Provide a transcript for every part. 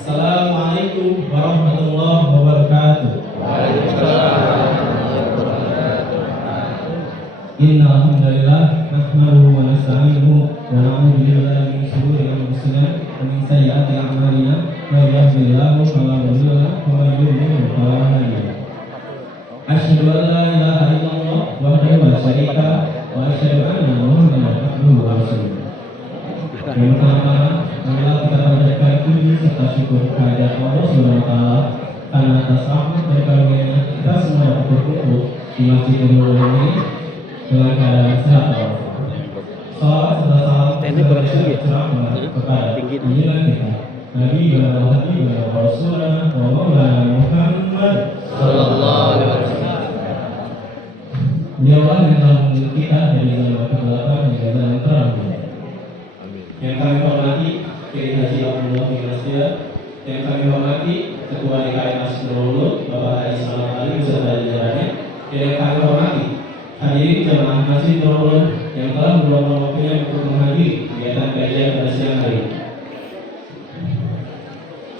Assalamualaikum warahmatullahi wabarakatuh. Innal hamdalillah nahmaduhu wa nasta'inuhu wa na'udzu billahi min shururi anfusina wa min sayyiati a'malina may yahdihillahu fala mudilla lahu wa may yudlil fala hadiya lahu. Asyhadu an la ilaha illallah wahdahu la syarika lahu wa asyhadu anna Muhammadan abduhu wa rasuluh. Yang pertama, marilah kita panjatkan puji serta syukur kehadirat Allah Subhanahu wa taala karena atas rahmat dan karunia-Nya kita semua berkumpul di Masjidil Haram ini dengan keadaan sehat walafiat. Salawat serta salam kepada junjungan kita Nabi wa Rasulullah wa Maulana Muhammad sallallahu alaihi wasallam. Dialah yang telah mendidik kita dari zaman kegelapan hingga zaman terang. Yang kami hormati Kiai Haji Abdullah bin Nasir, yang kami hormati Ketua DKM Asrul Bapak Haji Salam Ali beserta jajarannya, yang kami hormati hadirin jamaah Masjid Nurul yang telah meluangkan waktunya untuk menghadiri kegiatan kajian pada siang hari ini.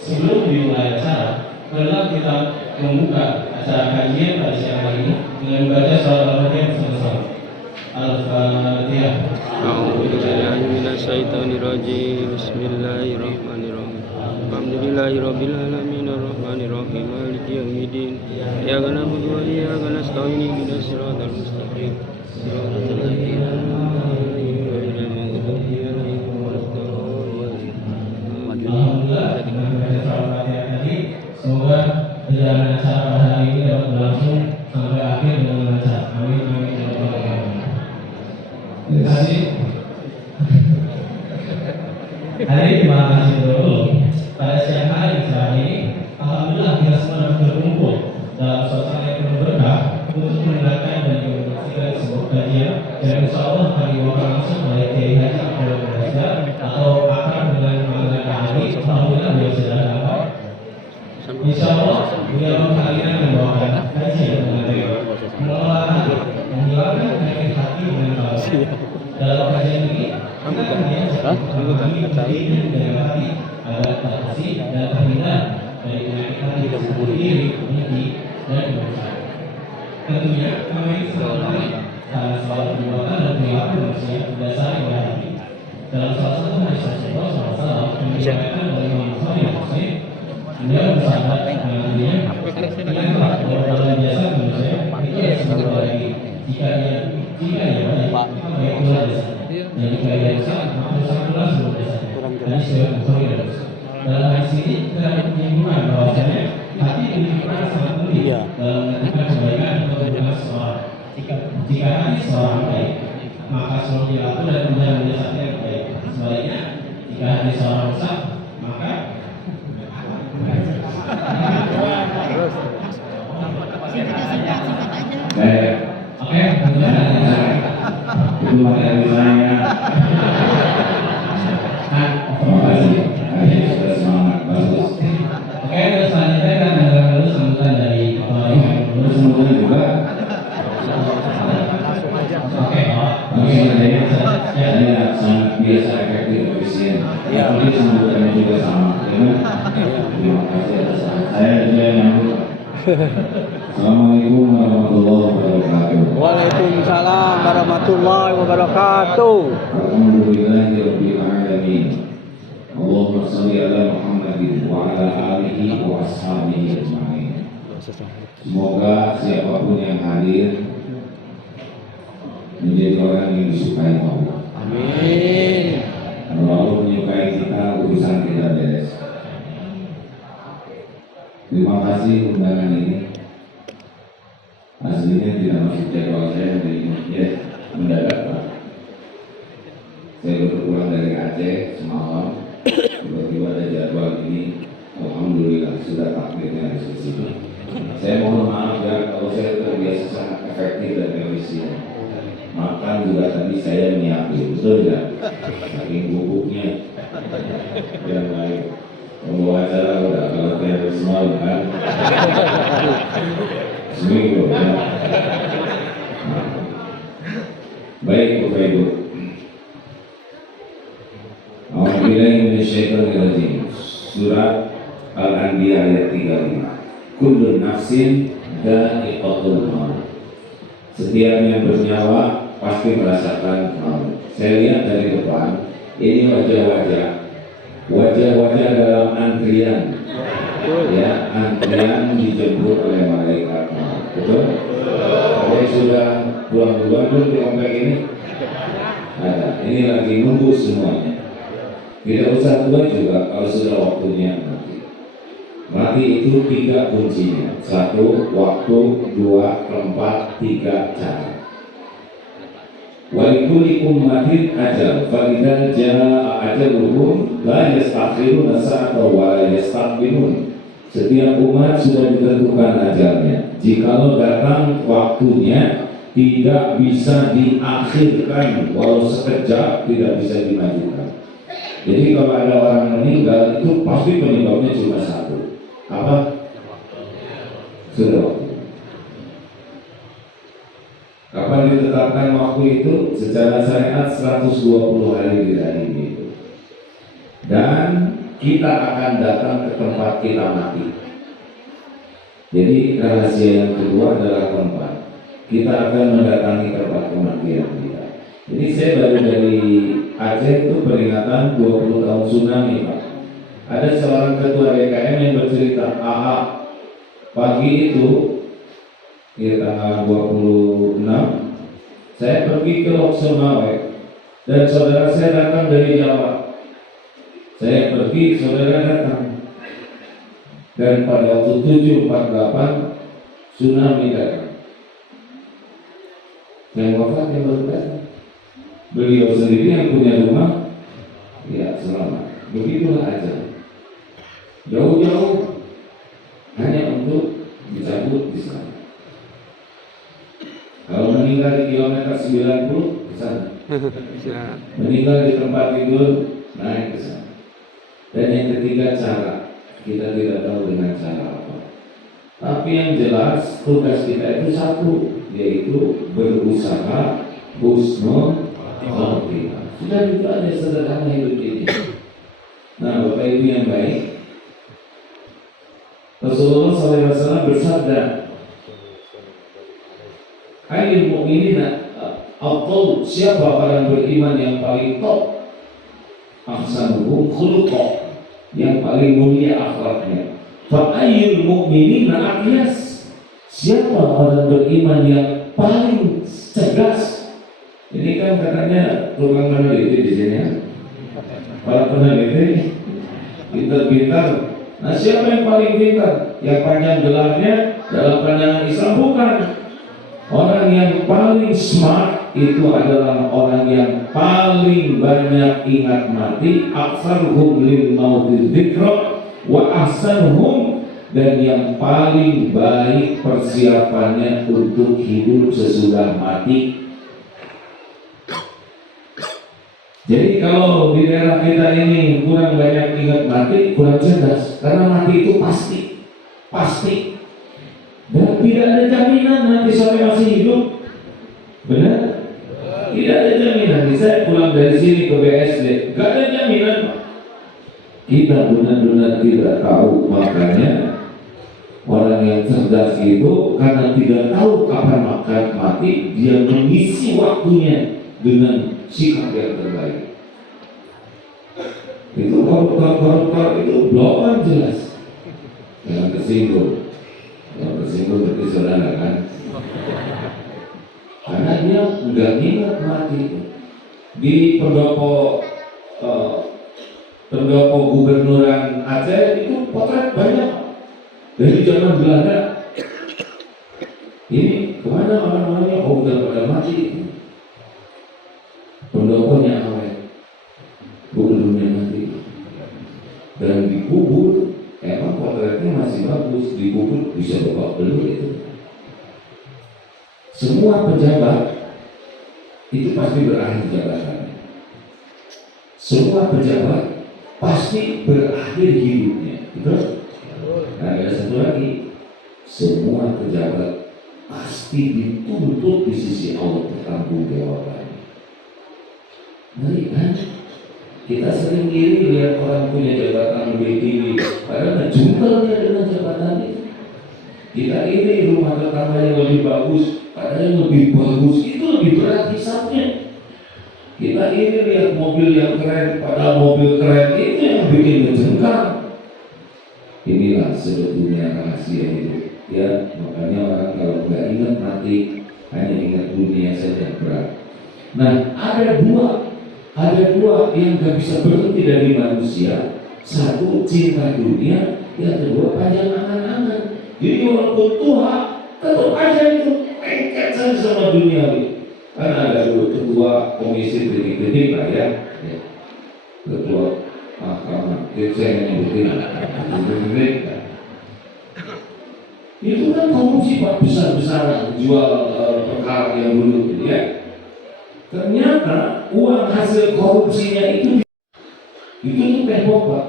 Sebelum dimulai acara, marilah kita membuka acara kajian pada siang hari ini dengan membaca sholawat Al-Fatihah bersama-sama. Al-Fatihah. A'udzubillahi minasyaitonir rajim. Bismillahirrahmanirrahim. Alhamdulillahirabbil alamin arrahmanir rahim maliki yaumiddin. Iyyaka na'budu wa iyyaka nasta'in ihdinas siratal mustaqim. Shiratal ladzina an'amta 'alaihim ghairil maghdubi 'alaihim waladdallin. Alhamdulillah dengan membaca Al-Fatihah tadi, semoga perjalanan acara pada hari ini dapat berlangsung sampai akhir dengan lancar. Amin amin ya rabbal alamin. Terima kasih. Hari ini terima kasih dulu. Pada siang hari ini, alhamdulillah kita semua dapat berkumpul dalam suasana yang penuh berkah untuk mendengarkan dan menyaksikan sebuah kajian yang insya Allah akan dibawakan langsung oleh Kiai Haji Abdullah bin Nasir atau akrab dengan panggilan kami. Alhamdulillah beliau sudah datang. Insya Allah beliau kalian membawakan kajian mengenai mengelola hati, menghilangkan penyakit hati dengan tahu. Dalam kajian ini kita memahami diri dan hati agar terbersih dan terhindar dari penyakit hati seperti iri, mimpi, dan dosa. Tentunya kami selalu karena selalu perbuatan dan perilaku manusia berdasar pada hati. Dalam salah satu hadis Rasulullah SAW yang diriwayatkan oleh Imam Bukhari dan Muslim, beliau bersabda dengan dirinya, ingatlah bahwa dalam biasa manusia itu ada sebuah lagi jika dia baik maka baik pula jasanya, dan jika dia rusak maka rusak pula seluruh jasanya. Hadis riwayat Bukhari dan Muslim. Dalam hadis ini kita dapat menyimpulkan bahwasanya hati memiliki peran sangat penting dalam menentukan kebaikan atau kebaikan seseorang. Jika hati seseorang baik, maka seluruh perilaku dan tindakan jasanya yang baik. Sebaliknya, jika hati seseorang rusak, maka baik. Oke, itu materi saya. Terima kasih. Sudah semangat, bagus. Oke, terus selanjutnya kan ada dulu sambutan dari Kepala Terus sambutan juga. Oke, saya sangat biasa efektif efisien. Ya, ini sambutannya juga sama. Terima kasih atas saya juga yang nyambut. Assalamualaikum warahmatullahi wabarakatuh. Waalaikumsalam warahmatullahi wabarakatuh. Alhamdulillahirabbil alamin. Allahumma shalli ala Muhammadin wa ala alihi wa ashabihi ajma'in. Semoga siapapun yang hadir menjadi orang yang disukai Allah. Amin. Kalau Allah menyukai kita, urusan kita beres. Terima kasih undangan ini. Aslinya tidak masuk jadwal saya hari ini, ya mendadak Pak. Saya baru pulang dari Aceh semalam, tiba-tiba ada jadwal ini. Alhamdulillah sudah takdirnya di sini. Saya mohon maaf ya kalau saya terbiasa sangat efektif dan efisien. Makan juga tadi saya nyiapin, betul ya? Saking bubuknya. Yang lain. Pembawa acara udah kalau teroris semalam kan. Seminggu ya. Baik Bapak Ibu. Alhamdulillahirrahmanirrahim. Surat Al-Anbiya ayat 35. Kullu nafsin dha'iqatul maut. Setiap yang bernyawa pasti merasakan maut. Saya lihat dari depan, ini wajah-wajah dalam antrian, ya, antrian dijemput oleh malaikat maut. Betul? Saya sudah pulang duluan belum di komplek ini? Ada. Ini lagi nunggu semuanya. Tidak usah tua juga kalau sudah waktunya mati. Mati itu 3 kuncinya. 1, waktu. 2, tempat. 3, cara. Walikulli ummatin ajal, fa idza jaa ajaluhum la yastakhiruna sa'atan wa la yastaqdimun. Setiap umat sudah ditentukan ajalnya. Jikalau datang waktunya, tidak bisa diakhirkan, walau sekejap tidak bisa dimajukan. Jadi kalau ada orang meninggal itu pasti penyebabnya cuma satu. Apa? Sudah waktu. Kapan ditetapkan waktu itu? Secara syariat 120 hari dari itu. Dan kita akan datang ke tempat kita mati. Jadi rahasia yang kedua adalah tempat. Kita akan mendatangi tempat kematian kita. Jadi saya baru dari Aceh itu peringatan 20 tahun tsunami Pak. Ada seorang ketua DKM yang bercerita, pagi itu di tanggal 26 saya pergi ke Lok Sumawe dan saudara saya datang dari Jawa. Saya pergi, saudara datang. Dan pada waktu 7.48 tsunami datang. Yang wafat yang baru datang. Beliau sendiri yang punya rumah, ya selamat. Begitulah aja. Jauh-jauh hanya untuk dicabut di sana. Kalau meninggal di kilometer 90 ke sana. Meninggal di tempat tidur naik ke sana. Dan yang ketiga cara, kita tidak tahu dengan cara apa. Tapi yang jelas tugas kita itu satu, yaitu berusaha husnul khotimah. Sudah itu aja sederhana hidup ini. Nah, Bapak Ibu yang baik, Rasulullah SAW bersabda, Ayyul mu'minina afdal, siapa orang beriman yang paling top? Ahsanuhum khuluqa, yang paling mulia akhlaknya. Fa ayyul mu'minina aqyas, siapa orang beriman yang paling cerdas? Ini kan katanya tukang meneliti di sini ya. Para peneliti pintar-pintar. Nah, siapa yang paling pintar? Yang panjang gelarnya dalam pandangan Islam bukan. Orang yang paling smart itu adalah orang yang paling banyak ingat mati, aktsaruhum lil mauti dzikra wa ahsanuhum, dan yang paling baik persiapannya untuk hidup sesudah mati. Jadi kalau di daerah kita ini kurang banyak ingat mati, kurang cerdas, karena mati itu pasti. Dan tidak ada jaminan nanti sampai masih hidup. Benar? Tidak ada jaminan. Saya pulang dari sini ke BSD, gak ada jaminan. Kita benar-benar tidak tahu. Makanya orang yang cerdas itu karena tidak tahu kapan akan mati, dia mengisi waktunya dengan sikap yang terbaik. Itu koruptor itu blokan jelas, jangan tersinggung. tersebut berarti saudara kan? Karena dia nggak ingat mati. Di pendopo gubernuran Aceh itu potret banyak dari zaman Belanda. Ini kemana orang-orangnya? Oh, udah pada mati. Pendoponya awet, gubernurnya mati, dan dikubur. Emang potretnya masih bagus, dikubur bisa babak belur itu. Semua pejabat itu pasti berakhir jabatannya. Semua pejabat pasti berakhir hidupnya. Betul? Nah, ada satu lagi, semua pejabat pasti dituntut di sisi Allah bertanggung jawabannya. Ngeri kan? Kita sering iri lihat orang punya jabatan lebih tinggi, padahal ngejungkelnya dengan jabatan itu. Kita iri rumah tetangganya lebih bagus, padahal yang lebih bagus itu lebih berat hisapnya. Kita iri lihat mobil yang keren, padahal mobil keren itu yang bikin ngejengkang. Inilah sebetulnya rahasia hidup. Ya, makanya orang kalau nggak ingat mati, hanya ingat dunia saja berat. Nah, ada dua yang nggak bisa berhenti dari manusia. Satu, cinta dunia. Yang kedua, panjang angan-angan. Jadi walaupun tua, tetap aja itu lengket saja sama dunia. Kan ada dulu ketua komisi kritik lah ya. Ketua mahkamah, saya nyebutin itu kan korupsi besar-besaran, jual perkara yang dulu ya. Ternyata uang hasil korupsinya itu tembok Pak.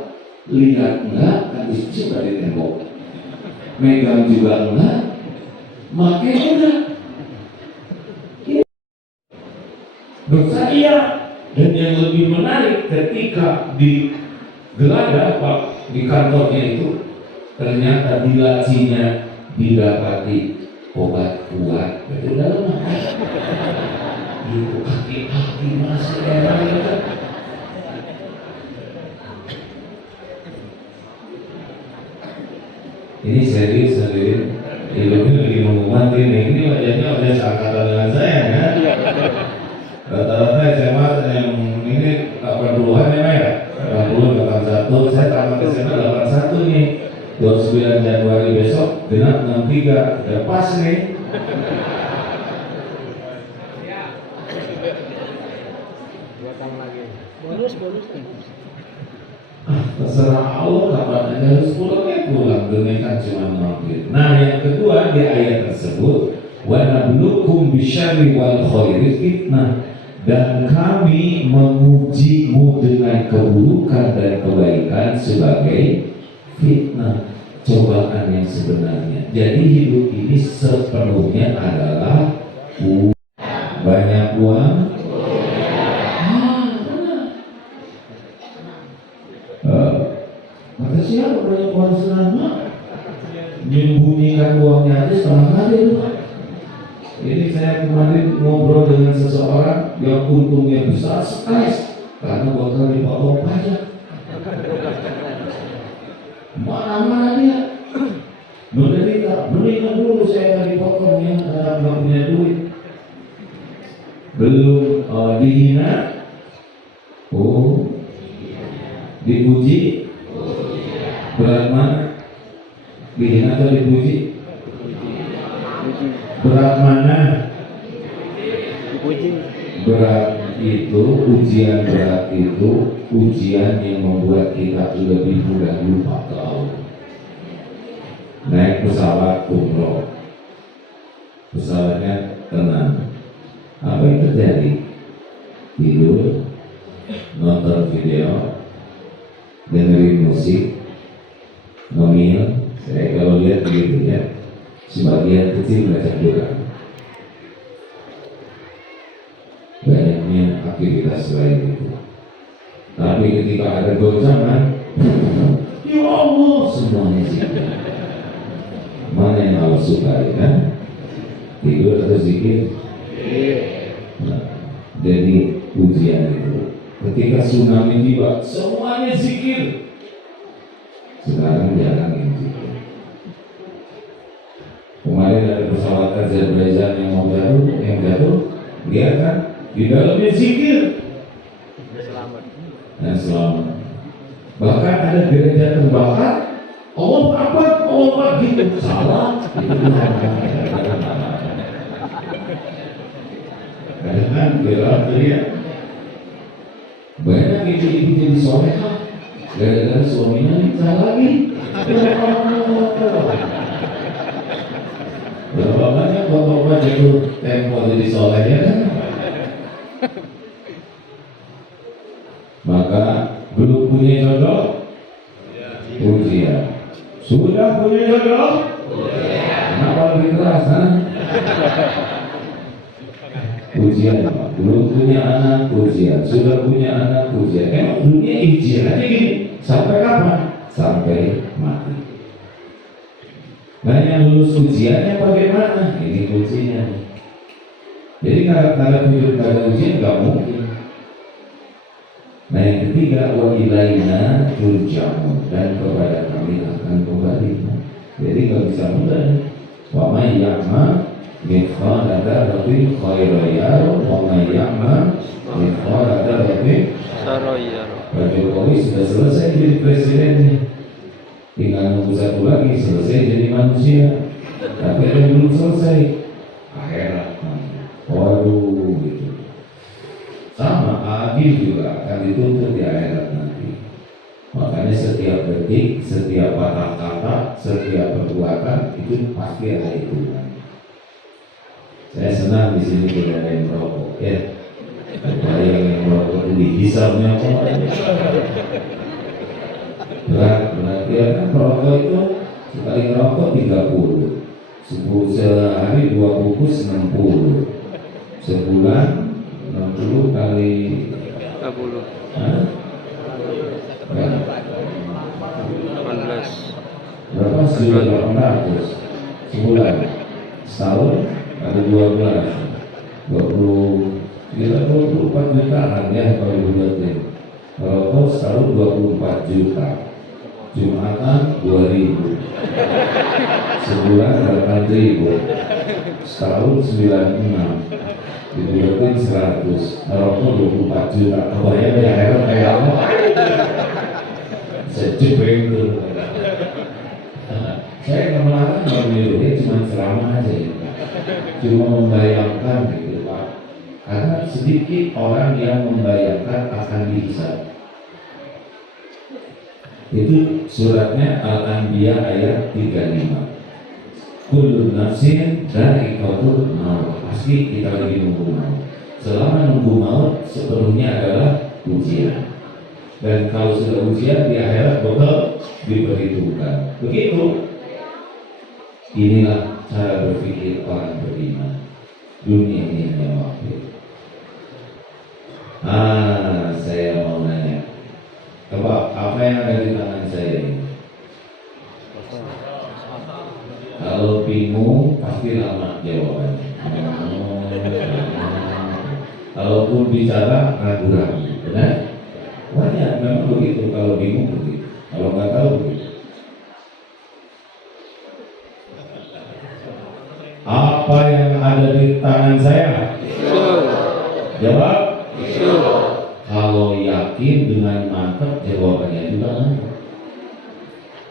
Lihat enggak, habis itu dari tembok. Megang juga enggak, makanya enggak. Dosa iya. Dan yang lebih menarik ketika digeledah Pak di kantornya itu, ternyata di lacinya didapati obat kuat. Itu dalam apa? Itu kaki-kaki masih enak itu. Ini serius hidupnya lagi nunggu mati nih. Ini wajahnya wajah seangkatan dengan saya kan? Rata-rata SMA yang ini 80-an ya, 80, 81. Saya tamat SMA 81 nih. 29 Januari besok genap 63, udah pas nih. Bonus nih. Terserah Allah kapan aja harus pulang dengan cuma mampir. Nah, yang kedua di ayat tersebut, wa nabluukum bisyarri wal khairi fitnah, dan kami mengujimu dengan keburukan dan kebaikan sebagai fitnah, cobaan yang sebenarnya. Jadi hidup ini sepenuhnya adalah banyak uang. Kata siapa banyak uang selama menyembunyikan uangnya aja setengah kali itu Pak. Jadi saya kemarin ngobrol dengan seseorang yang untungnya besar, stres karena bakal dipotong pajak. Mana-mana dia menderita, mendingan dulu saya lagi potong ya, karena nggak punya duit. Belum dihina, dipuji, berat mana? Dihina atau dipuji? Berat mana? Berat itu, ujian berat itu ujian yang membuat kita lebih mudah lupa ke Allah. Naik pesawat umroh, pesawatnya tenang, apa yang terjadi? Tidur, nonton video, dengerin musik, ngemil. Saya kalau lihat begitu ya, sebagian kecil baca Quran. Banyaknya aktivitas lain itu. Tapi ketika ada goncangan, ya Allah, semuanya zikir. Mana yang Allah sukai kan? Tidur atau zikir? Nah, jadi ujian itu. Ketika tsunami tiba, semuanya zikir. Sekarang jarang yang zikir. Azerbaijan yang mau jatuh, lihat kan di dalamnya zikir dan selamat. Bahkan ada gereja terbakar, Allah Akbar gitu, salah. Kadang kan gerak-geria banyak ibu-ibu jadi solehah gara-gara suaminya nikah lagi. Berapa banyak bapak-bapak jatuh tempo jadi soleh ya kan? Maka belum punya jodoh, ujian. Sudah punya jodoh, kenapa lebih keras? Ujian, belum punya anak, ujian. Sudah punya anak, ujian. Emang dunia ujian aja gini. Sampai kapan? Sampai mati. Nah yang lulus ujiannya bagaimana? Ini ujiannya. Jadi kalau hidup pada ujian nggak mungkin. Nah yang ketiga, wa ilaina turja'un, dan kepada kami akan kembali. Jadi nggak bisa mudah. Wa may ya'mal mithqala dzarratin khairan yarah wa may ya'mal mithqala dzarratin syarran yarah. Pak Jokowi sudah selesai jadi presiden nih. Tinggal nunggu satu lagi selesai jadi manusia. Tapi ada yang belum selesai, akhirat. Waduh gitu. Sama adil juga akan dituntut di akhirat nanti. Makanya setiap detik, setiap patah kata, setiap perbuatan itu pasti ada hitungan. Saya senang di sini tidak ada yang merokok, ya. Ada yang merokok itu dihisapnya kok. Berat, ya kan merokok itu sekali merokok 30, sehari 2 bungkus 60, sebulan 60 kali 30. Hah? 18. Berapa? 900 sebulan, setahun ada 12, 24 jutaan ya kalau dibuatnya. Kalau setahun 24 juta, Jumatan 2.000, sebulan 8.000, setahun 96, dibuatin 100, merokok 24 juta. Kebayang ya heran kayak apa? Sejebeng itu. Saya nggak melarang kalau menyuruhnya cuma ceramah aja ya. Cuma membayangkan gitu Pak, karena sedikit orang yang membayangkan akan dihisab. Itu suratnya Al-Anbiya ayat 35. Kullu nafsin dha'iqatul maut. Pasti kita lagi nunggu maut. Selama nunggu maut sepenuhnya adalah ujian. Dan kalau sudah ujian di akhirat bakal diperhitungkan. Begitu. Inilah cara berpikir orang beriman. Dunia ini hanya waktu. Saya mau nanya. Coba, apa yang ada di tangan saya ini? Kalau bingung, pasti lama jawabannya. Kalaupun bicara, ragu-ragu. Benar? Banyak, memang begitu. Kalau bingung begitu. Kalau nggak tahu begitu. Apa yang ada di tangan saya? Jawab. Kalau yakin dengan mantap, jawabannya juga mantap.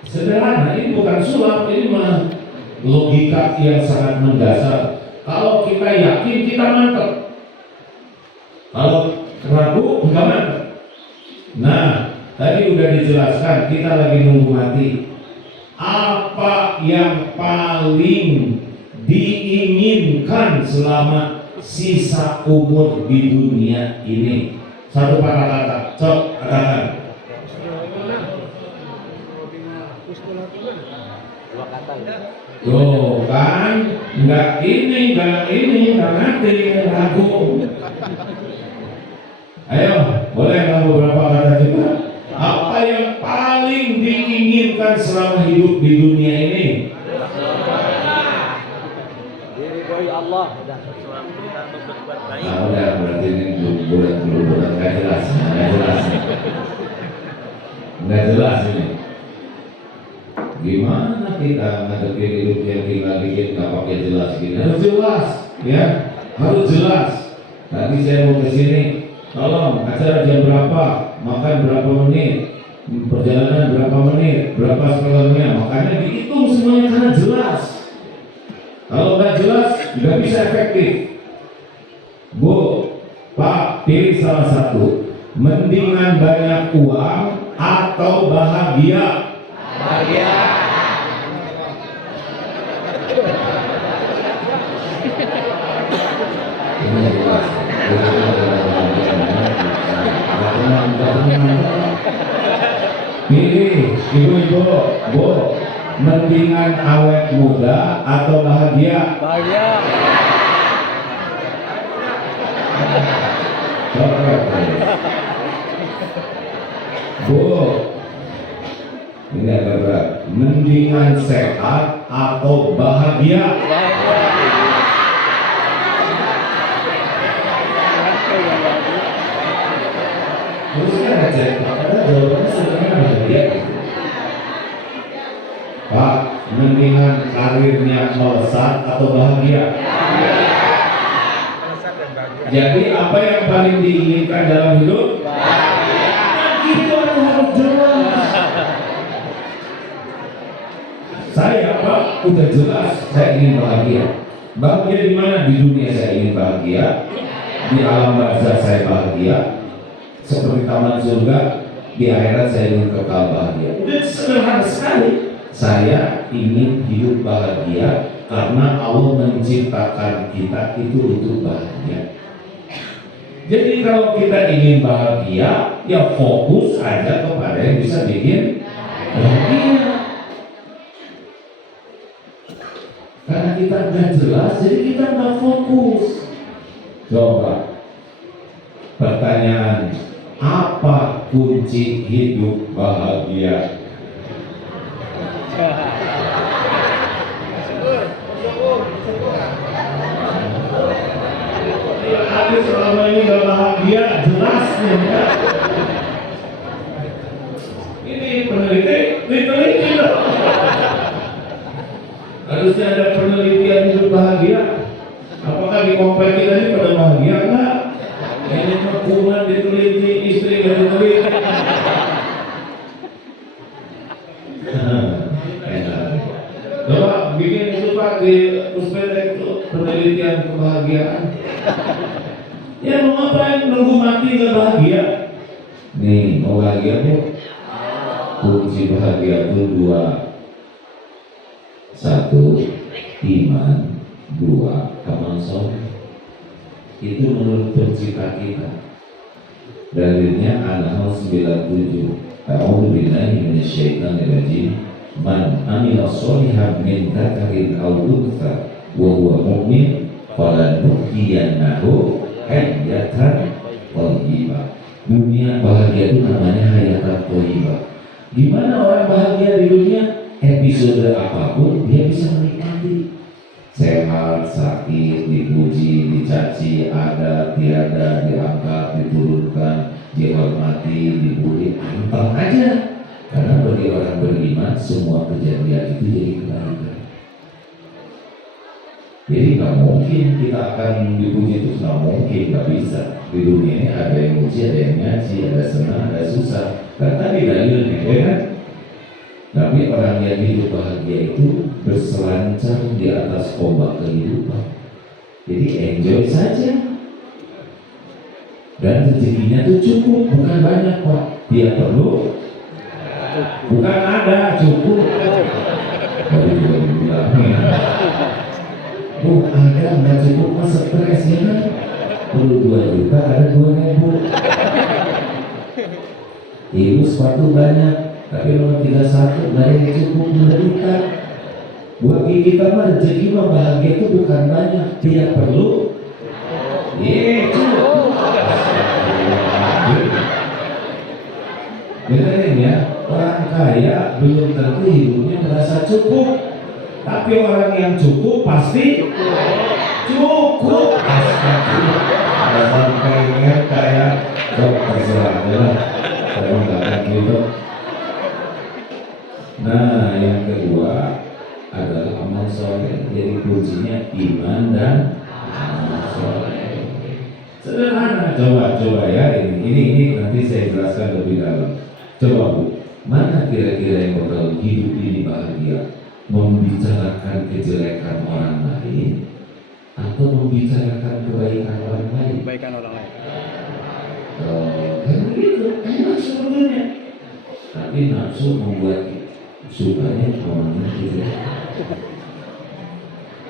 Sederhana, ini bukan sulap, ini mah logika yang sangat mendasar. Kalau kita yakin, kita mantap. Kalau ragu, enggak mantap. Nah, tadi udah dijelaskan, kita lagi nunggu mati. Apa yang paling diinginkan selama sisa umur di dunia ini? Satu kata-kata, cok, katakan. Loh kan, nggak ini, nggak nanti, ragu. Ayo, boleh nggak beberapa kata juga? Apa yang paling diinginkan selama hidup di dunia ini? Diridhoi Allah. Nah, udah berarti ini bulan nggak jelas ini. Gimana kita ngadepin hidup yang tinggal dikit nggak pakai jelas gini? Harus jelas, ya, harus jelas. Tadi saya mau ke sini, tolong acara jam berapa, makan berapa menit, perjalanan berapa menit, berapa sekolahnya, makanya dihitung semuanya karena jelas. Kalau nggak jelas, nggak bisa efektif. Bu, Pak, pilih salah satu. Mendingan banyak uang atau bahagia? Bahagia. Pilih, ibu-ibu, bu, mendingan awet muda atau bahagia? Bahagia. Bu, ini agak berat. Mendingan sehat atau bahagia? Terusnya ngecek, karena jawabannya sebenarnya bahagia. Pak, mendingan karirnya melesat atau bahagia? Jadi apa yang paling diinginkan dalam hidup? Bahagia. Itu harus jelas. Saya Pak udah jelas, saya ingin bahagia. Bahagia di mana? Di dunia saya ingin bahagia, di alam barzah saya bahagia, seperti taman surga, di akhirat saya ingin kekal bahagia. Udah sederhana sekali. Saya ingin hidup bahagia karena Allah menciptakan kita itu untuk bahagia. Jadi kalau kita ingin bahagia, ya fokus aja kepada yang bisa bikin bahagia. Karena kita nggak jelas, jadi kita nggak fokus. Coba pertanyaan, apa kunci hidup bahagia? Aku selama ini gak bahagia, jelas nih ya. Ini peneliti loh. Harusnya ada penelitian hidup bahagia. Apakah di komplek kita ini pada bahagia enggak? Ini hubungan diteliti, istri gak diteliti. Coba bikin itu Pak di puspedek itu penelitian kebahagiaan. Ya mau ngapain nunggu mati gak bahagia? Nih mau bahagia Bu? Kunci bahagia itu dua. Satu, iman. Dua, amal soleh. Itu menurut pencipta kita. Dalilnya An-Nahl 97. A'udzu billahi minasyaitonir rajim. Man amila sholihan min dzakarin aw untha wa huwa mu'min falanuhyiyannahu hayatan thayyibah. Dunia bahagia itu namanya hayatan thayyibah. Gimana orang bahagia di dunia? Episode apapun dia bisa menikmati. Sehat, sakit, dipuji, dicaci, ada, tiada, diangkat, diturunkan, dihormati, dibully, anteng aja. Karena bagi orang beriman semua kejadian itu jadi kebaikan. Jadi nggak mungkin kita akan dipuji terus, nggak mungkin, nggak bisa. Di dunia ini ada yang muji, ada yang ngaji, ada senang, ada susah. Dan tadi dalilnya, ya kan? Tapi orang yang hidup bahagia itu berselancar di atas ombak kehidupan. Jadi enjoy saja. Dan rezekinya itu cukup, bukan banyak Pak. Dia perlu, bukan ada, cukup. Tadi juga dibilang, Bu ada nggak cukup Mas, stres ya kan? Perlu 2 juta, ada 2.000. Ibu sepatu banyak, tapi nomor 31 nggak ada yang cukup menderita. Buat kita mah rezeki mah bahagia itu bukan banyak, dia perlu. Cukup. Dengerin ya, orang kaya belum tentu hidupnya merasa cukup, tapi orang yang cukup pasti cukup. Astagfirullah. Pengen kayak terserah aja lah. Saya nggak akan gitu. Nah, yang kedua adalah amal soleh. Jadi kuncinya iman dan amal soleh. Sederhana, coba ya ini nanti saya jelaskan lebih dalam. Coba Bu, mana kira-kira yang bakal hidup ini bahagia? Membicarakan kejelekan orang lain atau membicarakan kebaikan orang lain? Kebaikan orang lain. Kan begitu, enak sebenarnya. Tapi nafsu membuat sukanya orangnya gitu.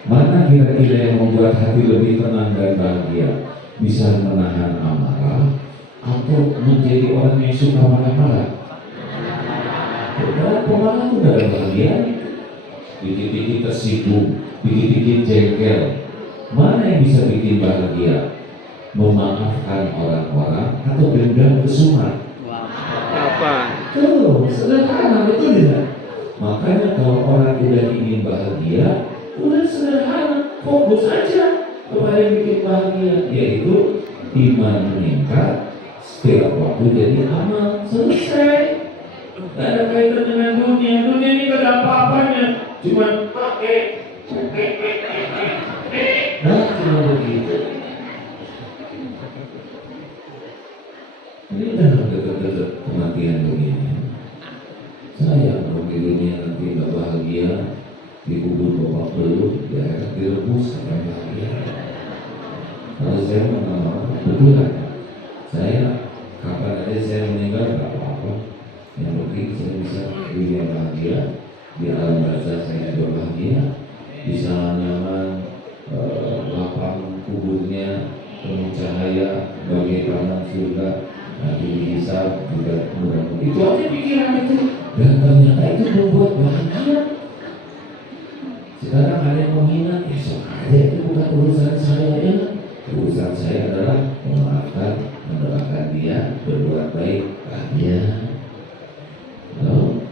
Mana kira-kira yang membuat hati lebih tenang dan bahagia? Bisa menahan amarah atau menjadi orang yang suka marah-marah? Kalau pemarah itu gak ada bahagia. Dikit-dikit tersinggung, dikit-dikit jengkel. Mana yang bisa bikin bahagia? Memaafkan orang-orang atau dendam kesumat? Apa? Tuh, sederhana, betul tidak? Makanya kalau orang udah ingin bahagia, udah sederhana, fokus aja kepada yang bikin bahagia, yaitu iman meningkat, setiap waktu jadi amal, selesai. Gak ada kaitan dengan dunia ini gak ada apa-apanya, cuman pakai. Nah, cuma begitu. Ini udah dekat-dekat kematian begini. Sayang kalau di dunia nanti gak bahagia, dikubur bapak belum, ya direbus sampai bahagia. Kalau saya mau betul kan? Saya kapan aja saya meninggal gak apa-apa. Yang penting saya bisa dunia bahagia, di alam barzah saya juga bahagia, bisa nyaman, lapang kuburnya, penuh cahaya, bagai taman surga. Nanti dihisab juga mudah. Itu aja pikiran itu, dan ternyata itu membuat bahagia. Sekarang ada yang menghina, ya sok aja, itu bukan urusan saya ya. Urusan saya adalah memaafkan, mendoakan dia, berbuat baik, bahagia. Loh,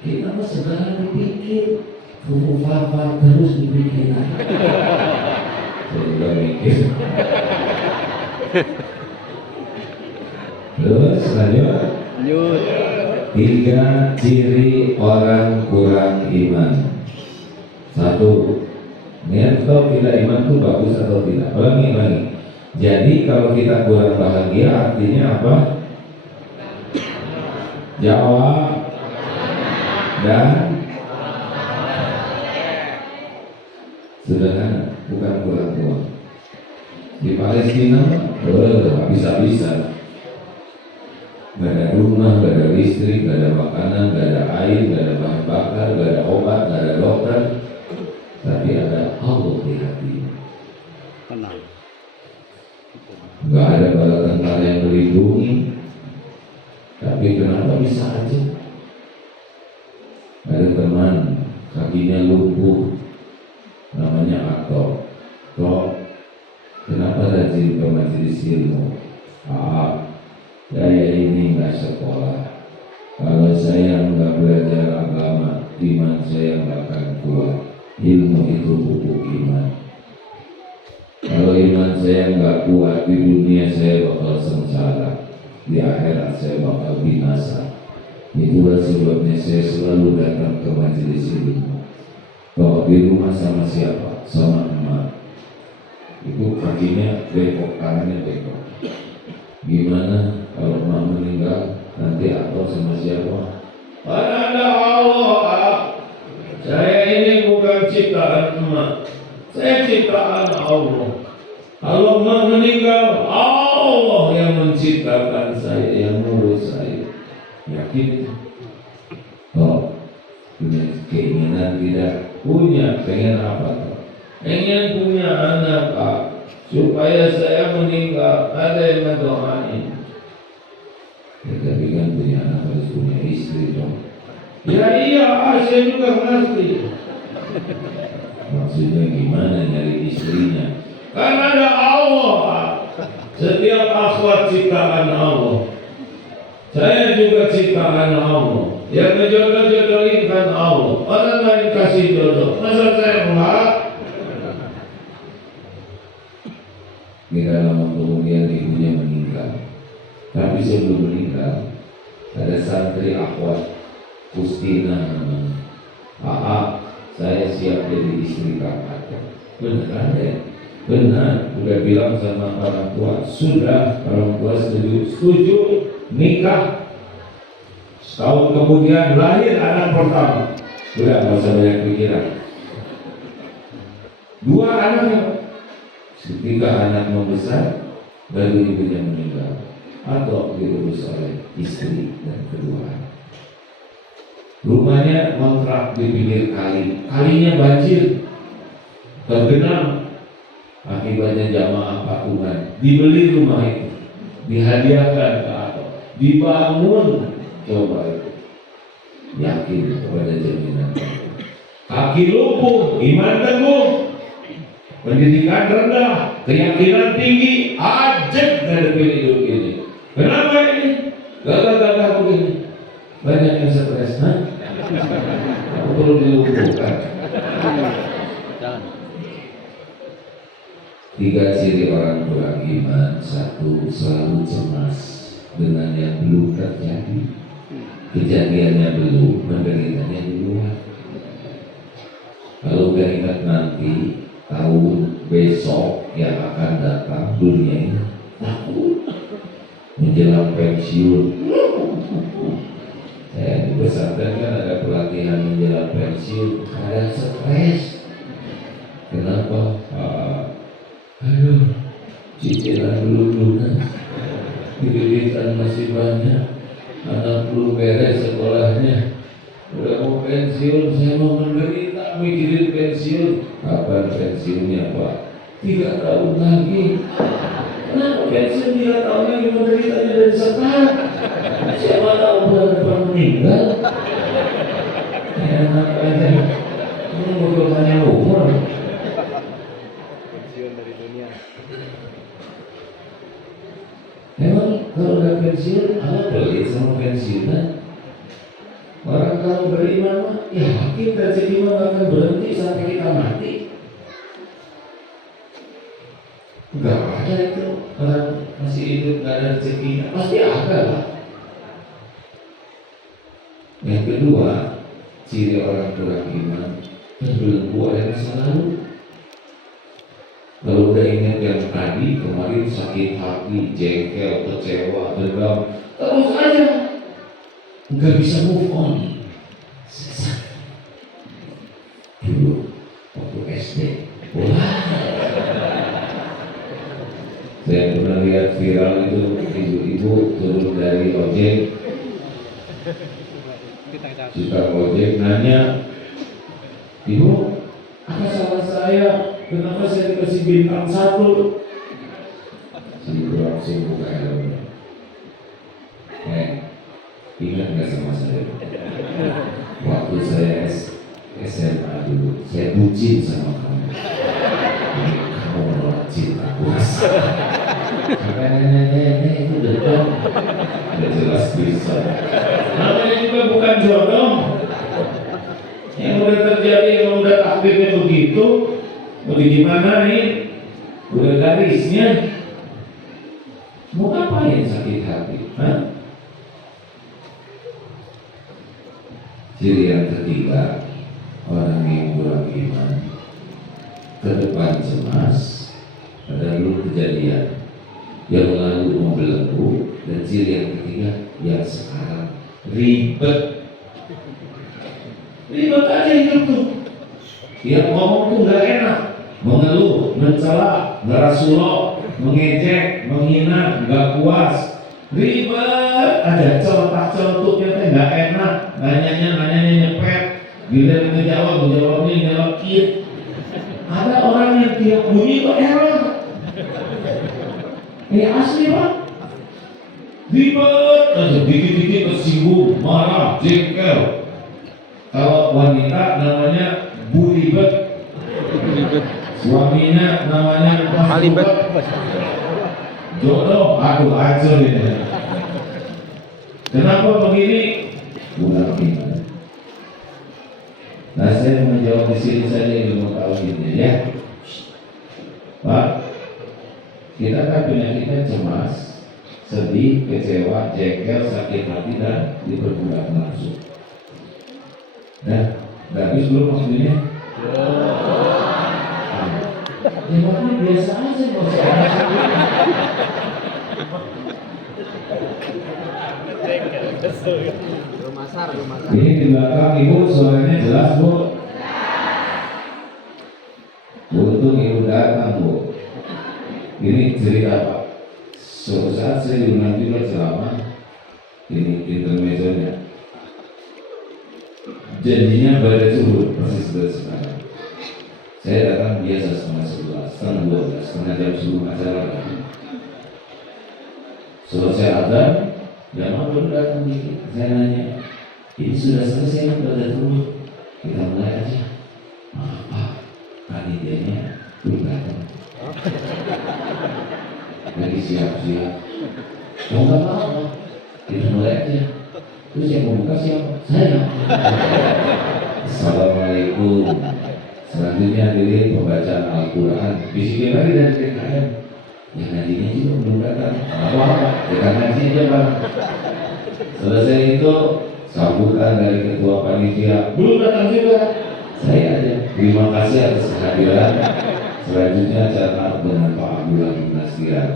kita mah segala dipikir, kufu-fafa terus dipikir. Saya juga mikir. Terus lanjut. 3 ciri orang kurang iman. 1, niat atau tidak iman itu bagus atau tidak. Ulangi. Jadi kalau kita kurang bahagia artinya apa? Jawab. Dan sederhana, bukan kurang uang. Di Palestina, bisa-bisa. Gak ada rumah, gak ada listrik, gak ada makanan, gak ada air, gak ada bahan bakar, gak ada obat, gak ada dokter. Tapi ada Allah di hati. Tenang. Gak ada bala tentara yang melindungi. Tapi kenapa bisa aja? Ada teman, kakinya lumpuh, namanya Ato. Kok kenapa rajin ke majelis ilmu? Saya ini nggak sekolah. Kalau saya nggak belajar agama, iman saya nggak akan kuat. Ilmu itu pupuk iman. Kalau iman saya nggak kuat, di dunia saya bakal sengsara, di akhirat saya bakal binasa. Itulah sebabnya saya selalu datang ke majelis ilmu. Kalau di rumah sama siapa? Sama emak. Itu kakinya bengkok, tangannya bengkok. Gimana kalau emak meninggal? Nanti atau sama siapa? Ada Allah. Saya ini bukan ciptaan emak, saya ciptaan Allah. Kalau emak meninggal, Allah yang menciptakan saya, yang ngurus saya. Yakin? Oh, punya keinginan tidak? Punya, pengen apa? Pengen punya anak, Pak, supaya saya meninggal ada yang mendoain. Ya, tapi kan punya anak harus punya istri dong. Ya iya, saya juga ngerti. Maksudnya gimana nyari istrinya? Kan ada Allah, Pak. Setiap akhwat ciptaan Allah. Saya juga ciptaan Allah. Yang ngejodoh-jodohin kan Allah. Orang lain kasih jodoh, masa saya berhak? Tidak lama kemudian ibunya meninggal. Tapi sebelum meninggal, ada santri akhwat Kustina namanya. Saya siap jadi istri kakak. Benar ya? Benar. Udah bilang sama orang tua, sudah. Orang tua setuju nikah. Setahun kemudian lahir anak pertama. Sudah, nggak usah banyak pikiran. 2 anaknya. Ketika anak membesar, baru ibunya meninggal atau diurus oleh istri dan kedua anak. Rumahnya kontrak di pinggir kali, kalinya banjir, tergenang. Akibatnya jamaah patungan dibeli rumah itu, dihadiahkan ke Atok, dibangun. Coba itu, yakin kepada jaminan. Kaki lumpuh, iman teguh, pendidikan rendah, keyakinan tinggi, ajak ngadepin hidup ini. Kenapa ini? Gagal-gagal begini. Banyak yang stres, aku perlu dilumpuhkan. 3 ciri orang beriman. 1, selalu cemas dengan yang belum terjadi. Kejadiannya belum, penderitanya di luar. Kalau udah ingat nanti tahun besok yang akan datang, dunia ini takut menjelang pensiun. Saya di pesantren kan ada pelatihan menjelang pensiun, ada stres. Kenapa? Ayo, cicilan dulu lunas, duitan masih banyak, anak belum beres sekolahnya, udah mau pensiun, saya mau menderita mikirin pensiun. Kapan pensiunnya Pak? 3 tahun lagi. Kenapa pensiun 3 tahun lagi menderitanya dari sekarang? Siapa tahu bulan depan meninggal. Enak aja. Ini bukan hanya umur. Pensiun dari dunia. Memang kalau udah pensiun, apa pelit sama pensiunan? Orang kalau beriman mah, yakin rezeki mah gak akan berhenti sampai kita mati. Gak ada itu orang masih hidup gak ada rezekinya, pasti ada lah. Yang kedua, ciri orang kurang iman, terbelenggu oleh masa lalu. Kalau udah ingat yang tadi, kemarin sakit hati, jengkel, kecewa, dendam, terus aja nggak bisa move on. Sesat. Dulu waktu SD, wah, saya pernah lihat viral itu ibu-ibu turun dari ojek, suka ojek nanya, ibu, apa salah saya? Kenapa saya dikasih bintang 1? Ibu langsung buka helmnya. Ingat nggak sama saya? Waktu saya SMA dulu, saya bucin sama kamu. Kamu menolak cinta puas. Kata nenek itu betul. Udah jelas bisa. Namanya juga bukan jodoh. Yang udah terjadi, yang udah takdirnya begitu. Mau gimana nih? Udah garisnya. Mau ngapain sakit hati? Ciri yang ketiga, orang yang kurang iman, ke depan cemas, ada dulu kejadian yang lalu membelenggu, dan ciri yang ketiga yang sekarang ribet. Ribet aja hidup tuh. Yang ngomong tuh gak enak, mengeluh, mencela, ngerasulo, mengejek, menghina, gak puas, ribet aja, celotak-celotoknya teh gak enak, nanyanya nyepet, giliran ngejawabnya nyelekit. Ada orang yang tiap bunyi kok error. Ini asli Pak. Ribet aja, dikit-dikit tersinggung, marah, jengkel. Kalau wanita namanya Bu Ribet, suaminya namanya Alibet. Jodoh, aduh hancur ini. Kenapa begini? Kurang iman. Nah, saya menjawab di sini saja ilmu tauhidnya ya. Pak, kita kan penyakitnya cemas, sedih, kecewa, jengkel, sakit hati dan diperbudak nafsu. Udah habis belum maksudnya? Jawabnya biasa aja, nggak usah. Ini di belakang ibu suaranya jelas bu. Untung ibu datang bu. Ini cerita apa? Suatu saat saya diundang juga ceramah. Ini intermezzonya. Janjinya pada subuh persis seperti sekarang. Saya datang biasa setengah 12, setengah jam sebelum acara. Selesai adzan, jamaah belum datang dikit. Saya nanya, ini sudah selesai pada dulu. Kita mulai aja. Maaf Pak, panitianya belum datang. Lagi siap-siap. Mau nggak apa-apa, kita mulai aja. Terus yang mau buka siapa? Saya. Assalamualaikum. Selanjutnya hadirin pembacaan Al-Quran. Bisikin lagi dari TKM. Yang ngajinya juga belum datang. Apa-apa, kita ngaji aja Bang. Selesai itu sambutan dari ketua panitia. Belum datang juga. Saya aja. Terima kasih atas kehadiran. Selanjutnya acara dengan Pak Abdullah bin Nasir.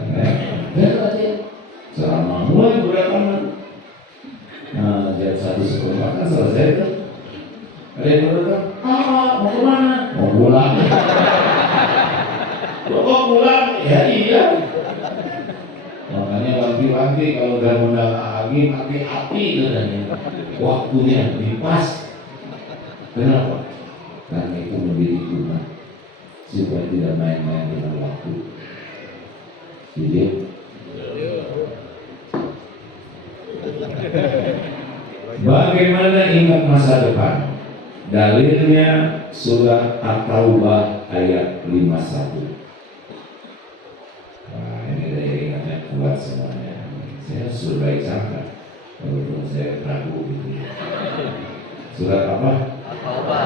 Lihat aja. Selama mulai berdatangan. Nah, jam 1:15 kan selesai itu. Ada yang berdatang. Mau kemana? Mau pulang. Kok pulang? Ya iya. Makanya wanti-wanti kalau udah modal lagi pakai api katanya. Waktunya dipas. Kenapa? Karena itu menjadi guna supaya tidak main-main dengan waktu. Jadi bagaimana ingat masa depan? Dalilnya surah At-Taubah ayat 51. Nah, ini daya ingatnya kuat semuanya. Saya suruh baik sangka, walaupun saya ragu gitu. Surat apa? At-Taubah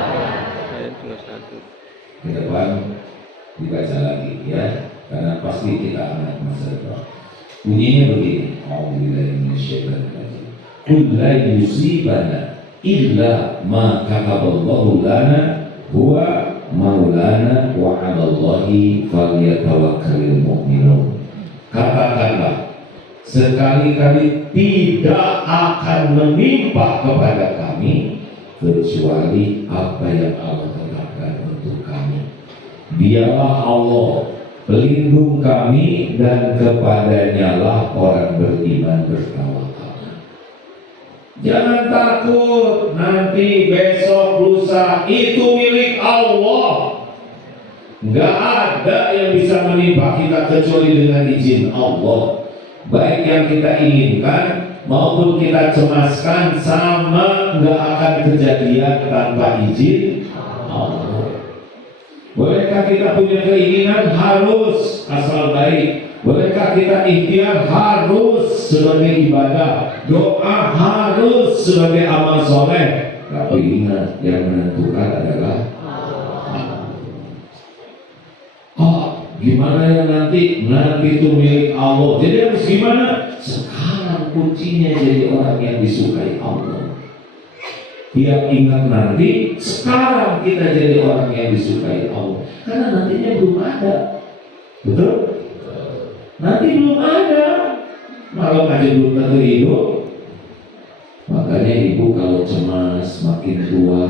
ayat 21. Ke depan dibaca lagi ya, karena pasti kita akan masa depan. Bunyinya begini. A'udzubillahi minasyaitonir rajim. Qul la yusibana illa ma kataballahu lana huwa maulana wa 'alallahi falyatawakkalul mu'minun. Katakanlah, sekali-kali tidak akan menimpa kepada kami kecuali apa yang Allah tetapkan untuk kami. Dialah Allah pelindung kami dan kepadanya lah orang beriman bertawakal. Jangan takut nanti besok lusa itu milik Allah. Enggak ada yang bisa menimpa kita kecuali dengan izin Allah. Baik yang kita inginkan maupun kita cemaskan sama enggak akan kejadian tanpa izin Allah. Bolehkah kita punya keinginan? Harus, asal baik. Bolehkah kita ikhtiar? Harus, sebagai ibadah. Doa harus sebagai amal soleh. Tapi ingat, yang menentukan adalah gimana ya nanti? Nanti itu milik Allah. Jadi harus gimana? Sekarang kuncinya jadi orang yang disukai Allah. Biar ingat nanti, sekarang kita jadi orang yang disukai Allah. Karena nantinya belum ada. Betul? Nanti belum ada. Malam aja belum tentu hidup. Makanya ibu kalau cemas makin tua,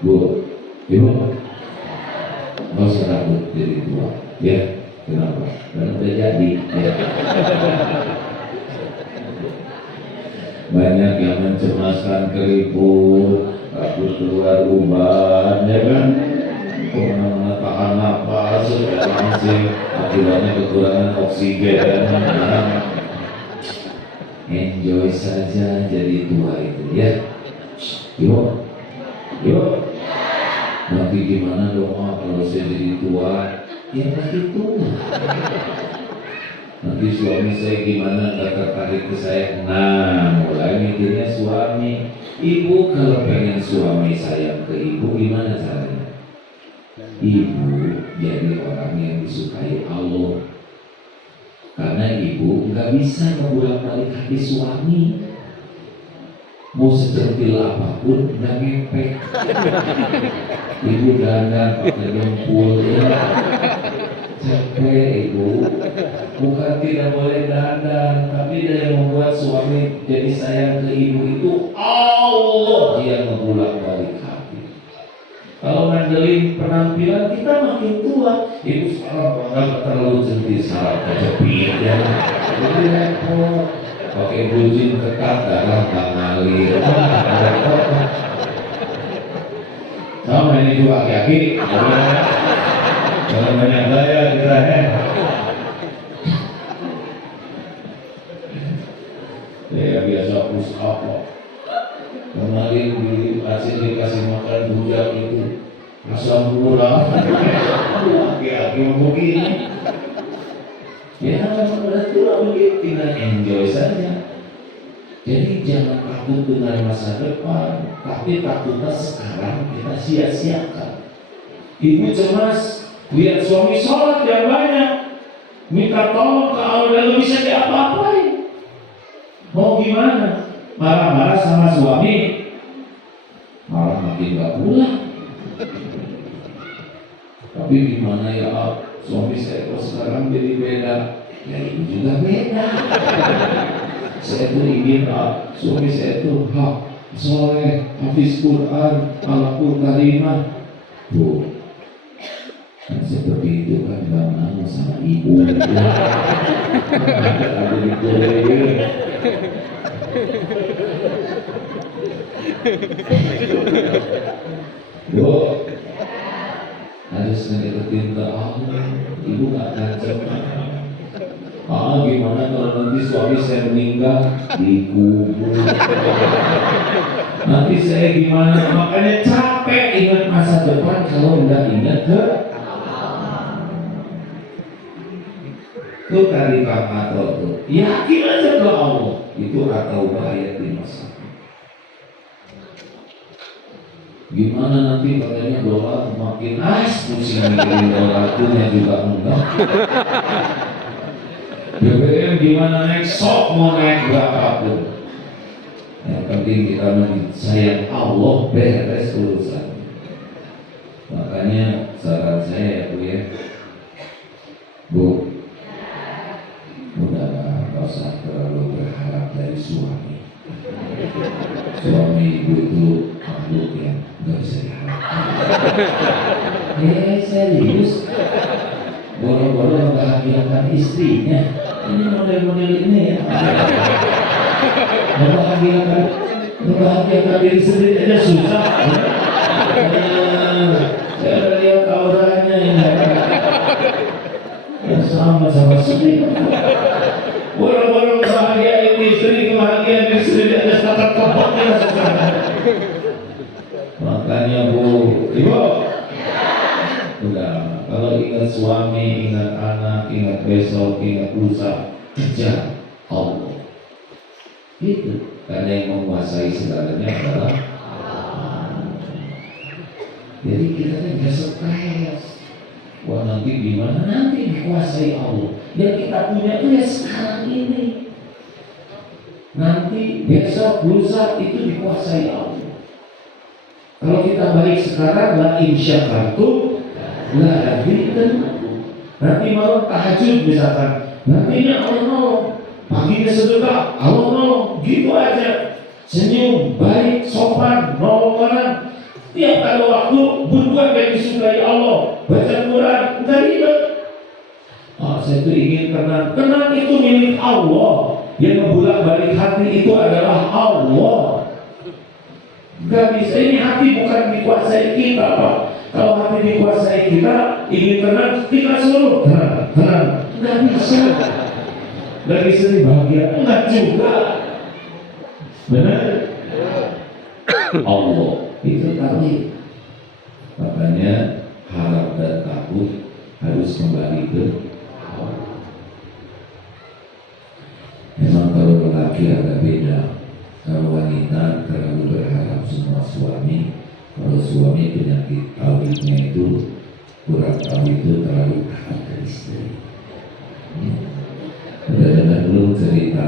Bu, ibu nggak usah takut jadi tua, ya. Kenapa? Karena udah jadi. Ya. Banyak yang mencemaskan keriput, takut keluar uban, ya kan? Kemana-mana tahan napas, langsing, akibatnya kekurangan oksigen. Enjoy saja jadi tua itu, ya. Yuk, yuk. Nanti gimana dong kalau saya jadi tua? Ya pasti tua. Nanti suami saya gimana, gak tertarik ke saya? Nah, mulai mikirnya suami. Ibu kalau pengen suami sayang ke ibu, gimana caranya? Ibu jadi orang yang disukai Allah. Karena ibu nggak bisa ngebolak-balik hati suami. Mau secentil apapun nggak ngepek. Ibu dandan pakai dengkul ya. Capek ibu. Bukan tidak boleh dandan, tapi yang membuat suami jadi sayang ke ibu itu Allah yang ngebolak-balik hati. Kalau ngandelin penampilan kita makin tua, ibu sekarang nggak terlalu centil sarap kejepit ya. Jadi repot. Pakai bujin ketat darah tak ngalir. Sama ini juga aki-aki. Jangan banyak gaya kita ya. Ya biasa push up kok. Kemarin dikasih makan budak itu asam murah. Aki-aki mau begini. Ya berarti begitu, tinggal enjoy saja. Jadi jangan takut dengan masa depan, tapi takutnya sekarang kita sia-siakan. Ibu cemas lihat suami sholat yang banyak, minta tolong ke Allah dan bisa diapa-apain. Mau gimana? Marah-marah sama suami, malah makin gak pulang. Tapi gimana ya, suami saya kok sekarang jadi beda. Ya ibu juga beda. Saya tuh ingin suami saya tuh soleh, hafiz Quran, alaqul karimah. Tuh, kan seperti itu kan bang nangis sama ibu. Ada di Korea. Bu, harus ngedeketin ke Allah. Ibu gak tajam. Gimana kalau nanti suami saya meninggal dikubur? Nanti saya gimana? Makanya capek ingat masa depan kalau udah ingat ke itu tadi Kang Atro tuh. Yakin aja ke Allah. Itu atau bahaya di masa. Gimana nanti katanya dolar makin pusing mikirin dolar punya juga enggak. BBM gimana naik sok mau naik berapapun. Yang penting kita sayang Allah beres urusan. Makanya saran saya ya Bu ya, Bu, udahlah gak usah terlalu berharap dari suami. Suami ibu itu makhluk yang gak bisa diharapkan. Serius, boro-boro membahagiakan istrinya. Ini model-model ini ya. Membahagiakan diri sendiri aja susah. Saya udah lihat auranya ini. Ya sama sedih. Boro-boro kebahagiaan istri, kebahagiaan diri sendiri aja stakat kebotnya susah. Makanya Bu, Ibu, udah. Kalau ingat suami, ingat anak, ingat besok, ingat lusa, kejar Allah. Itu karena yang menguasai segalanya adalah Allah. Jadi kita tidak stres. Wah nanti gimana? Nanti dikuasai Allah. Yang kita punya itu ya sekarang ini. Nanti besok lusa itu dikuasai Allah. Kalau kita baik sekarang, la insyakartum lah dan nanti malam tahajud misalkan, nantinya Allah nolong, paginya sedekah Allah nolong, gitu aja. Senyum, baik, sopan, nolong orang. Tiap ada waktu berbuat yang disukai Allah, baca Quran, enggak ribet. Saya tuh ingin tenang. Tenang itu milik Allah. Yang membolak balik hati itu adalah Allah. Gak bisa, ini hati bukan dikuasai kita Pak. Kalau hati dikuasai kita, ingin tenang, kita suruh tenang. Nggak bisa. Dari sini bahagia, enggak juga. Benar? Allah itu tadi. Makanya harap dan takut harus kembali ke Allah. Memang kalau lelaki agak beda. Kalau wanita terlalu berharap semua suami. Kalau suami penyakit tauhidnya itu kurang tahu itu terlalu berharap dari istri. dulu cerita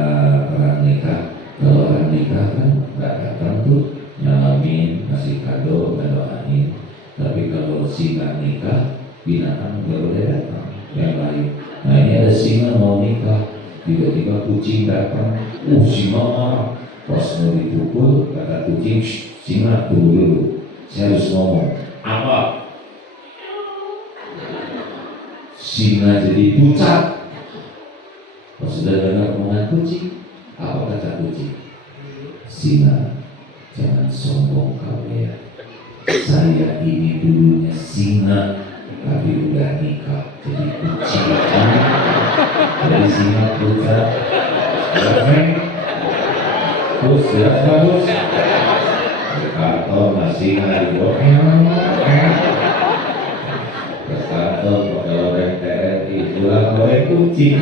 orang nikah. Kalau orang nikah kan nggak datang tuh nyalamin, kasih kado, doain. Tapi kalau singa nikah, binatang nggak boleh datang. Yang lain. Nah ini ada singa mau nikah, tiba-tiba kucing datang. Singa marah. Pas mau dipukul, kata kucing, singa tunggu dulu. Saya harus ngomong. Apa? Singa jadi pucat. Pas sudah dengar omongan kucing, apa kata kucing? Singa, jangan sombong kau ya. Saya ini dulunya singa, tapi udah nikah jadi kucing. Dari singa pucat. Terus jelas bagus. Kantor masih ngadu. Ke kantor pegawai TNI pulang oleh kucing.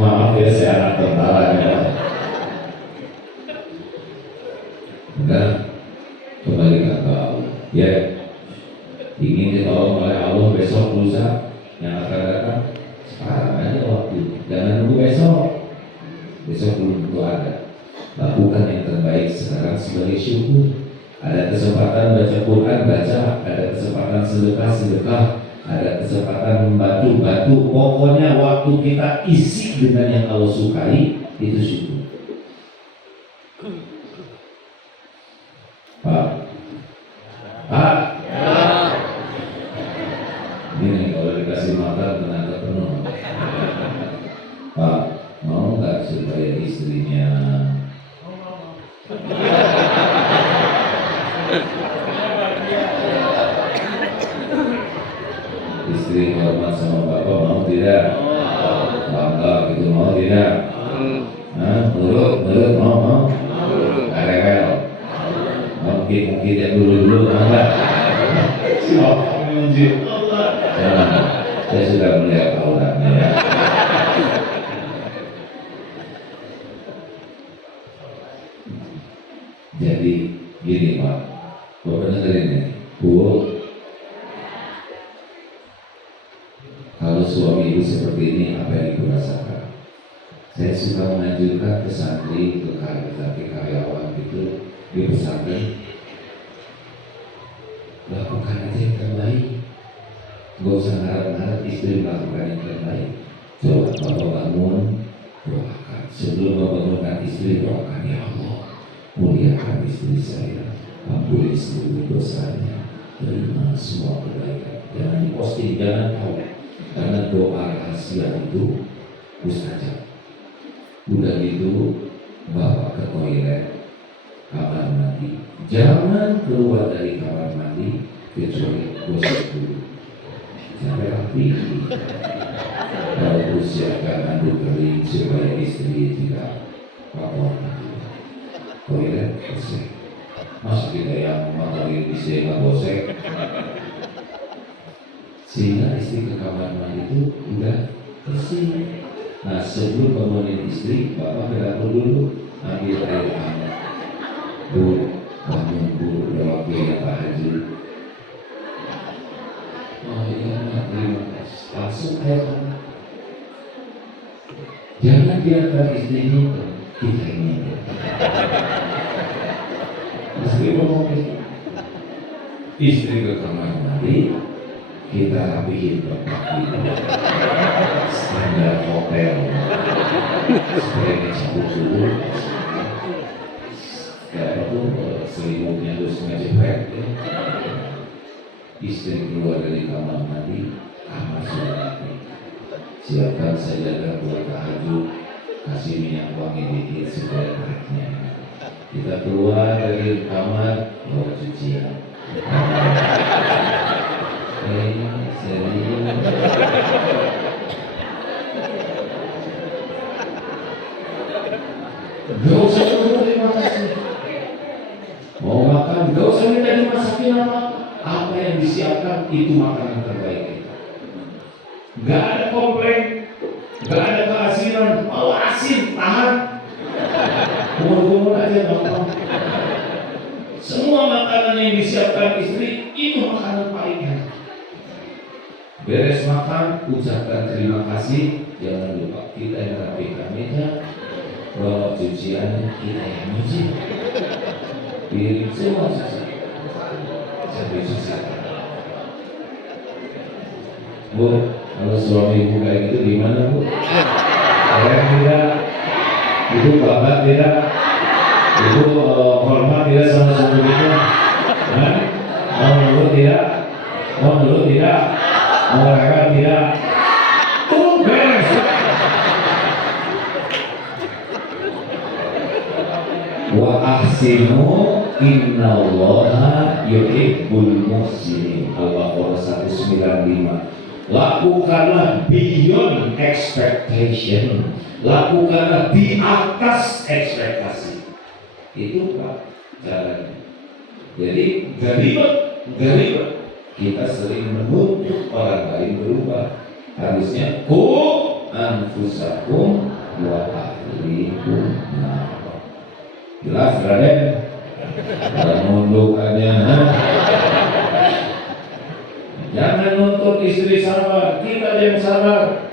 Maaf ya saya anak tentara ya. Udah kembali ke Allah. Ya ingin ditolong oleh Allah besok lusa yang akan datang. Sekarang aja waktu. Jangan nunggu besok. Besok belum tentu ada. Lakukan yang terbaik sekarang sebagai syukur. Ada kesempatan baca Quran, baca. Ada kesempatan sedekah, sedekah. Ada kesempatan membantu. Pokoknya waktu kita isi dengan yang Allah sukai, itu syukur. Pak. Ini kalau dikasih makan tenaga penuh. Pak, mau nggak supaya istrinya istri hormat sama bapak, mau tidak? Bangga gitu, mau tidak? Menurut mau? Karewel mungkin yang dulu ada siapa menunjuk Allah. Saya sudah melihat auratnya ya. Jadi gini Pak, Bapak dengerin ya, Bu. Kalau suami ibu seperti ini, apa yang ibu rasakan? Saya suka menganjurkan ke santri, ke karyawan itu, di pesantren, lakukan aja yang terbaik. Gak usah ngarep-ngarep istri melakukan yang terbaik. Coba Bapak bangun, doakan. Sebelum membangunkan istri, doakan, ya Allah, muliakan istri saya, ampuni seluruh dosanya, terima semua kebaikan. Jangan diposting, jangan tahu. Karena doa rahasia itu mustajab. Udah gitu bawa ke toilet, kamar mandi. Jangan keluar dari kamar mandi kecuali gosok dulu. Sampai rapi. Lalu siapkan handuk kering supaya istri tidak kotor. Toilet bersih. Masa kita yang mengatakan istri nggak gosek? Sehingga istri ke kamar mandi itu udah bersih. Nah sebelum bangunin istri, Bapak ke dapur dulu, ambil air hangat. Bu, bangun bu, udah waktunya tahajud. Oh iya, terima kasih. Langsung air hangat. Jangan biarkan istri itu kita ini. Istri ngomong istri ke kamar mandi, kita rapihin tempat itu standar hotel supaya disebut dulu kayak itu selimutnya terus ngejepret ya. Istri keluar dari kamar mandi, kamar sudah rapi, siapkan sajadah buat tahajud, kasih minyak wangi dikit supaya tahajudnya. Kita keluar dari kamar, bawa cucian. Gak usah terima kasih. Mau makan, gak usah minta dimasakin apa yang disiapkan itu makanan terbaik kita. Gak ada komplain, gak ada keasinan. Mau asin, tahan. Kumur-kumur aja gampang. Semua makanan yang disiapkan istri itu makanan paling enak. Beres makan, ucapkan terima kasih. Jangan lupa kita yang rapikan meja, bawa cuciannya kita yang cuci. Piring semua cuci. Sampai cuci. Bu, kalau suami ibu kayak gitu gimana bu? Kalian tidak? Ibu bapak tidak? Ibu hormat tidak sama suami itu? Mau dulu tidak? Mau dulu tidak? Mau rewel tidak? Beres. Wa ahsinu innallaha yuhibbul muhsinin. Al-Baqarah 195. Lakukanlah beyond expectation. Lakukanlah di atas ekspektasi. Itu Pak caranya. Jadi gak ribet. Kita sering menuntut orang lain berubah. Harusnya ku anfusakum wa ahlikum nar. Jelas Raden? Kalau nunduk aja. Jangan nuntut istri sabar, kita yang sabar.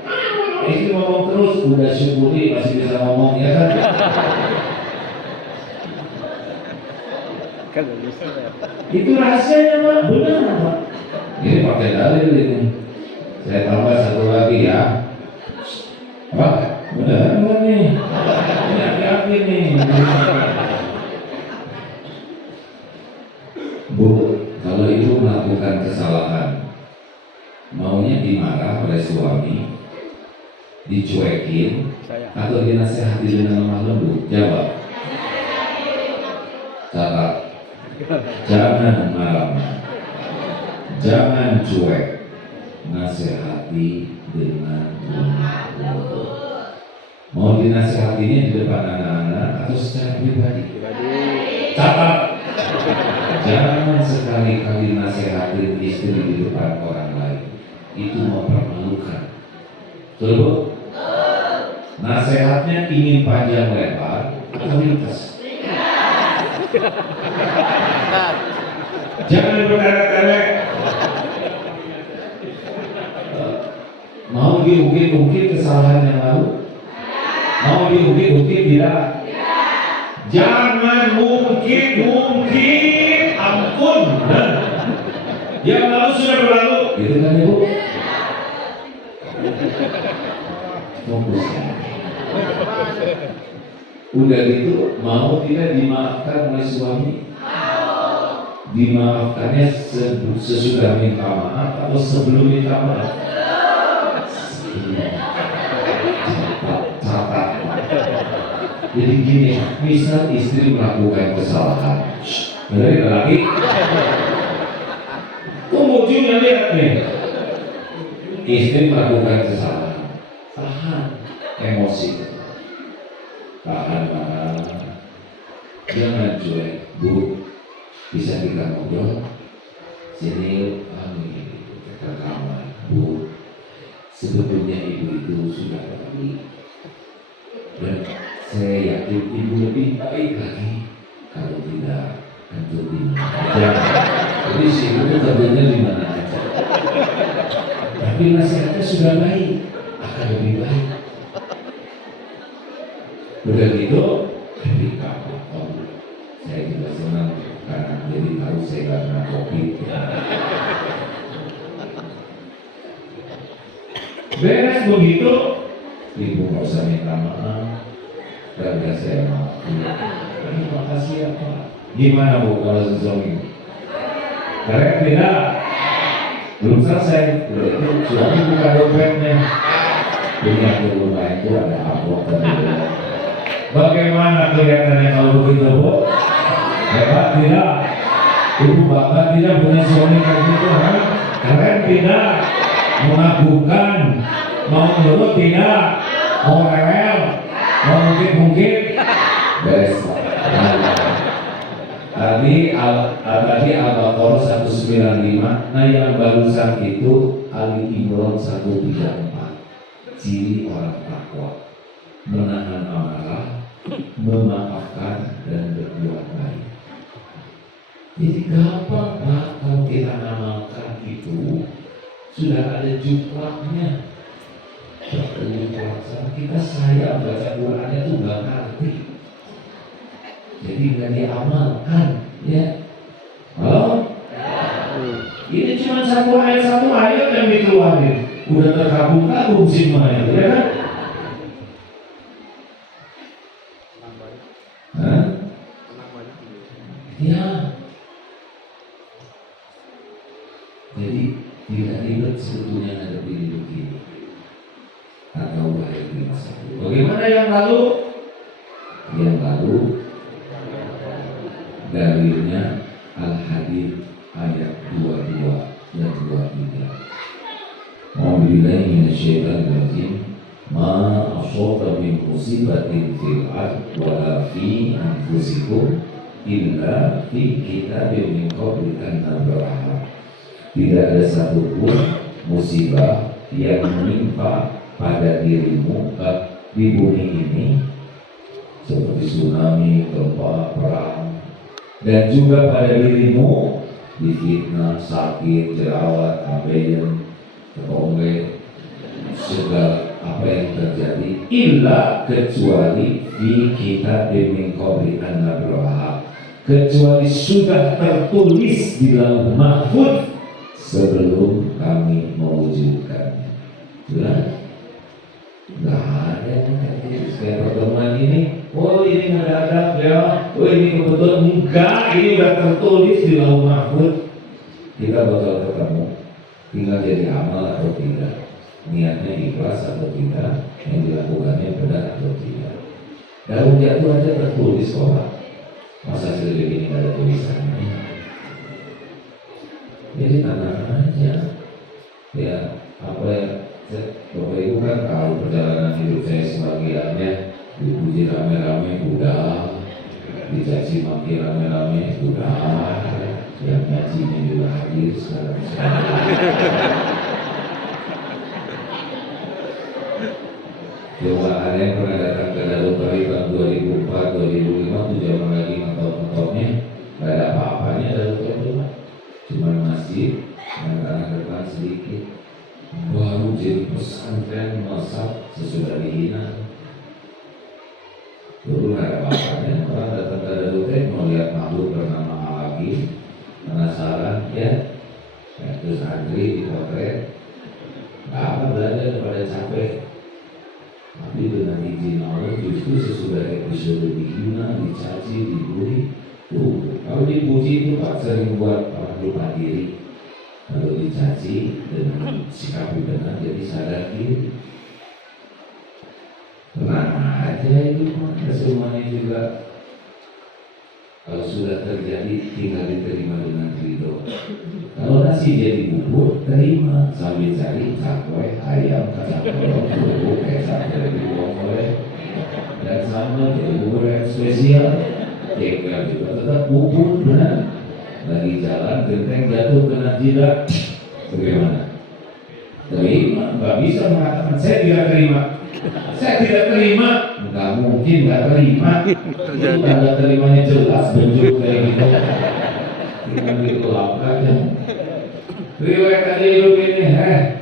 Istri ngomong terus, udah syukuri masih bisa ngomong ya kan? Itu rahasianya Pak, benar Pak. Ini pakai dalil ini. Saya tambah satu lagi ya. Pak, benar nggak nih? Yakin nih. Bu, kalau ibu melakukan kesalahan, maunya dimarah oleh suami, dicuekin, atau dinasehati dengan lemah lembut? Jawab. Catat. Jangan marah. Jangan cuek, nasihati dengan lemah lembut. Mau dinasihatinya di depan anak-anak atau secara pribadi? Catat. Jangan sekali-kali nasihatin istri di depan orang lain. Itu mempermalukan. Betul Bu? Nasihatnya ingin panjang lebar atau ringkas? Jangan bertele-tele. Mau diungkit-ungkit kesalahan yang lalu? Mau diungkit-ungkit tidak? Jangan mungkin, ampun. Yang lalu sudah berlalu. Gitu kan Ibu? Fokus. Udah gitu, mau tidak dimaafkan oleh suami? Dimaafkannya sesudah minta maaf atau sebelum minta maaf? Catat. Jadi gini, misal istri melakukan kesalahan, dari lagi, ujungnya lihat nih, istri melakukan kesalahan, tahan emosi, tahan, jangan cuek, Bu, bisa kita ngobrol, sini, ke kamar, Bu, sebetulnya ibu itu sudah pergi. Dan saya yakin ibu lebih baik lagi kalau tidak tentu di mana. Jadi si ibu tentunya di mana aja. Tapi nasihatnya sudah baik, akan lebih baik. Udah gitu, ketika saya juga senang karena jadi tahu saya gak kena COVID. Beres begitu, ibu gak usah minta maaf. Dan gak saya maaf. Terima kasih ya Pak. Gimana Bu kalau suami? Keren tidak? Belum selesai. Suami buka dompetnya. Punya di rumah itu ada amplop. Bagaimana kelihatannya kalau begitu Bu? Hebat tidak? Ibu bapak tidak punya suami kayak gitu kan? Keren tidak? Mengagumkan? Mau nurut tidak? Mau rewel? Mau mungkin beres. Tadi Al-Baqarah 195. Nah yang barusan itu Ali Imran 134. Ciri orang takwa: menahan amarah, memaafkan dan berbuat baik. Jadi gampang Pak kalau kita amalkan itu. sudah ada jumlahnya. Kita saya baca Qurannya tuh nggak ngerti, jadi nggak diamalkan, ya. Halo? Ini cuma satu ayat yang dikeluarin, udah terkabung-kabung semuanya, ya kan? Hah? Ya. Jadi tidak ribet sebetulnya ada hidup ini. Atau baik di masa itu. Bagaimana yang lalu? Yang lalu dalilnya Al-Hadid ayat 22 dan 23. A'udzubillahi minasyaitonir rajim. Ma asaba min musibatin fil ardi wala fi anfusikum illa fi kitabim min qabli an nabraha. Tidak ada satupun musibah yang menimpa pada dirimu di bumi ini seperti tsunami, gempa, perang, dan juga pada dirimu difitnah, sakit, jerawat, abeyan, terongge, segala apa yang terjadi illa kecuali di kita min qabli an nabraha, kecuali sudah tertulis di lauh mahfuz sebelum kami mewujudkannya. Jelas? Nggak ada kayak pertemuan ini. Oh ini mendadak ya. Oh ini kebetulan. Enggak, ini udah tertulis di lauh mahfuz. Kita bakal ketemu. Tinggal jadi amal atau tidak, niatnya ikhlas atau tidak, yang dilakukannya benar atau tidak. Daun jatuh aja tertulis orang. Masa sedikit ini nggak ada tulisannya. Jadi tanam aja. Ya apa ya? Bapak Ibu kan tahu perjalanan hidup saya sebagiannya dipuji rame-rame udah, dicaci maki rame-rame udah, yang nyacinya juga hadir sekarang. Coba ada yang pernah datang ke Darul Bari tahun 2004, 2005 tuh zaman lagi ngetop-ngetopnya, gak ada apa-apanya Darul Bari, cuma masjid, anak-anak depan sedikit. Baru jadi pesantren masak sesudah dihina. Dulu nggak ada apa-apanya, orang datang ke Darul mau lihat makhluk bernama Alagi, penasaran ya, terus antri di potret, nggak apa belajar pada capek. Tapi dengan izin Allah justru sesudah episode dihina, dicaci, dibully, tuh kalau dipuji itu Pak sering buat orang lupa diri. Kalau dicaci dengan sikap benar jadi sadar diri. Tenang aja itu, semuanya juga kalau sudah terjadi tinggal diterima dengan ridho. Kalau nasi jadi bubur, terima sambil cari cakwe, ayam, kacang polong, bubur, kecap dari bawang, dan sama jadi bubur yang spesial. Jengkel juga tetap bubur benar. Lagi jalan, genteng jatuh kena jidat, bagaimana? Terima, nggak bisa mengatakan saya tidak terima. Saya tidak terima, nggak mungkin nggak terima. Itu tanda terimanya jelas, bentuk kayak gitu. Dengan dikelapkan ya. Riwayat aja hidup ini,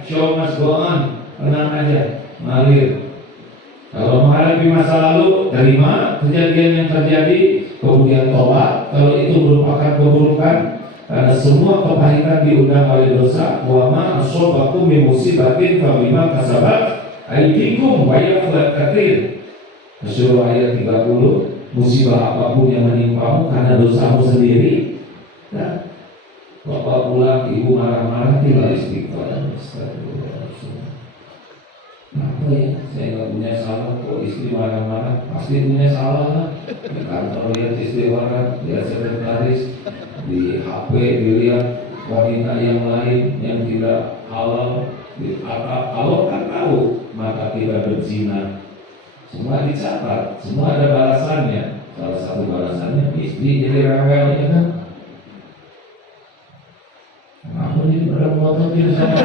show must go on, tenang aja, ngalir. Kalau menghadapi masa lalu, terima kejadian yang terjadi, kemudian tobat. Kalau itu merupakan keburukan, karena semua kepahitan diundang oleh dosa. Wa ma asobakum min musibatin fa bima kasabat aydikum wa ya'fu katsir. Surah ayat 30, musibah apapun yang menimpamu karena dosamu sendiri. Nah, bapak pulang, ibu marah-marah, tinggal istighfar dan astagfirullah. Apa ya? Saya nggak punya salah, kok istri marah-marah? Pasti punya salah lah. Di kantor lihat istri marah, lihat sekretaris, di HP dilihat wanita yang lain yang tidak halal. Kalau kan tahu maka kita berzina. Semua dicatat, semua ada balasannya. Salah satu balasannya istri jadi rewel, ya kan? Kenapa jadi pada motor tidak sama?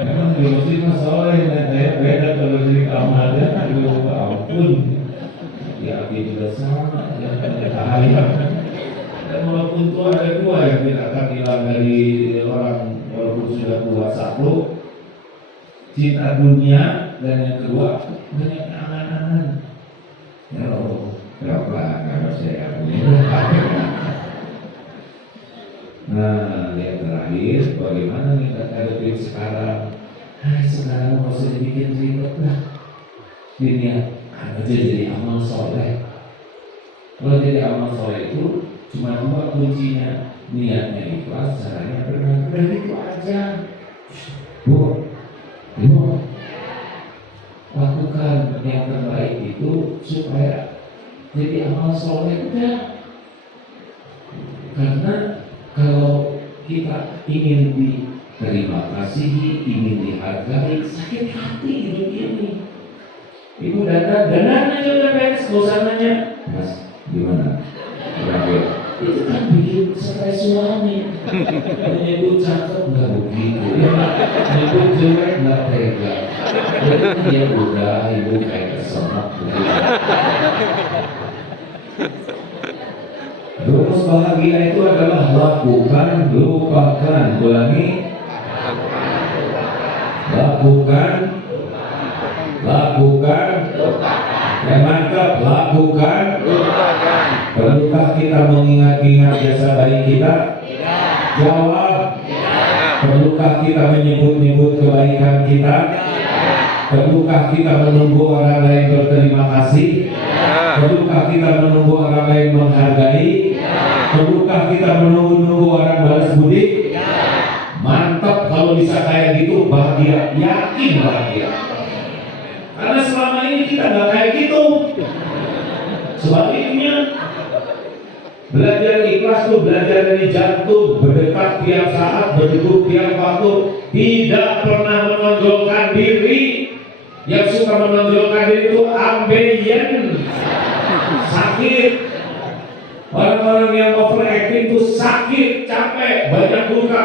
Memang di masjid masalah yang beda kalau di kamar ya, aduh ampun. Ya api juga sama, ya bahaya. Dan walaupun itu ada dua yang tidak akan hilang dari sudah kuat, satu cinta dunia, dan yang kedua banyak angan-angan. Ya Allah, berapa kalau saya punya. Nah, yang terakhir, bagaimana nih hadapin sekarang? Sekarang nggak usah dibikin ribet lah. Dunia aja jadi amal soleh. Kalau jadi amal soleh itu cuma dua kuncinya, niatnya ikhlas, caranya benar. Udah itu aja. Bu, lakukan yang terbaik itu supaya jadi amal soleh. Udah. Karena kalau kita ingin diterima kasih, ingin dihargai, sakit hati hidup ini. Ibu datang, dananya udah beres, bosananya. Mas, gimana? Berakhir. Itu kan bikin stres suami. Menyebut cakep nggak begitu, ya. Menyebut jelek nggak tega. Ya udah, ibu kayak kesemak begitu. Rumus bahagia itu adalah lakukan, lupakan. Ulangi. Lakukan, yang mantap, lakukan. Perlukah kita mengingat-ingat jasa baik kita? Jawab. Perlukah kita menyebut-nyebut kebaikan kita? Perlukah kita menunggu orang lain berterima kasih? Perlukah kita menunggu orang lain menghargai? Perlukah kita menunggu orang balas budi? Mantap kalau bisa kayak gitu, bahagia, yakin bahagia. Karena selama ini kita nggak kayak gitu. Sebaliknya, belajar ikhlas itu belajar dari jantung, berdetak tiap saat, berdegup tiap waktu, tidak pernah menonjolkan diri. Yang suka menonjolkan diri itu ambeien, sakit. Orang-orang yang overacting itu sakit, capek, banyak luka.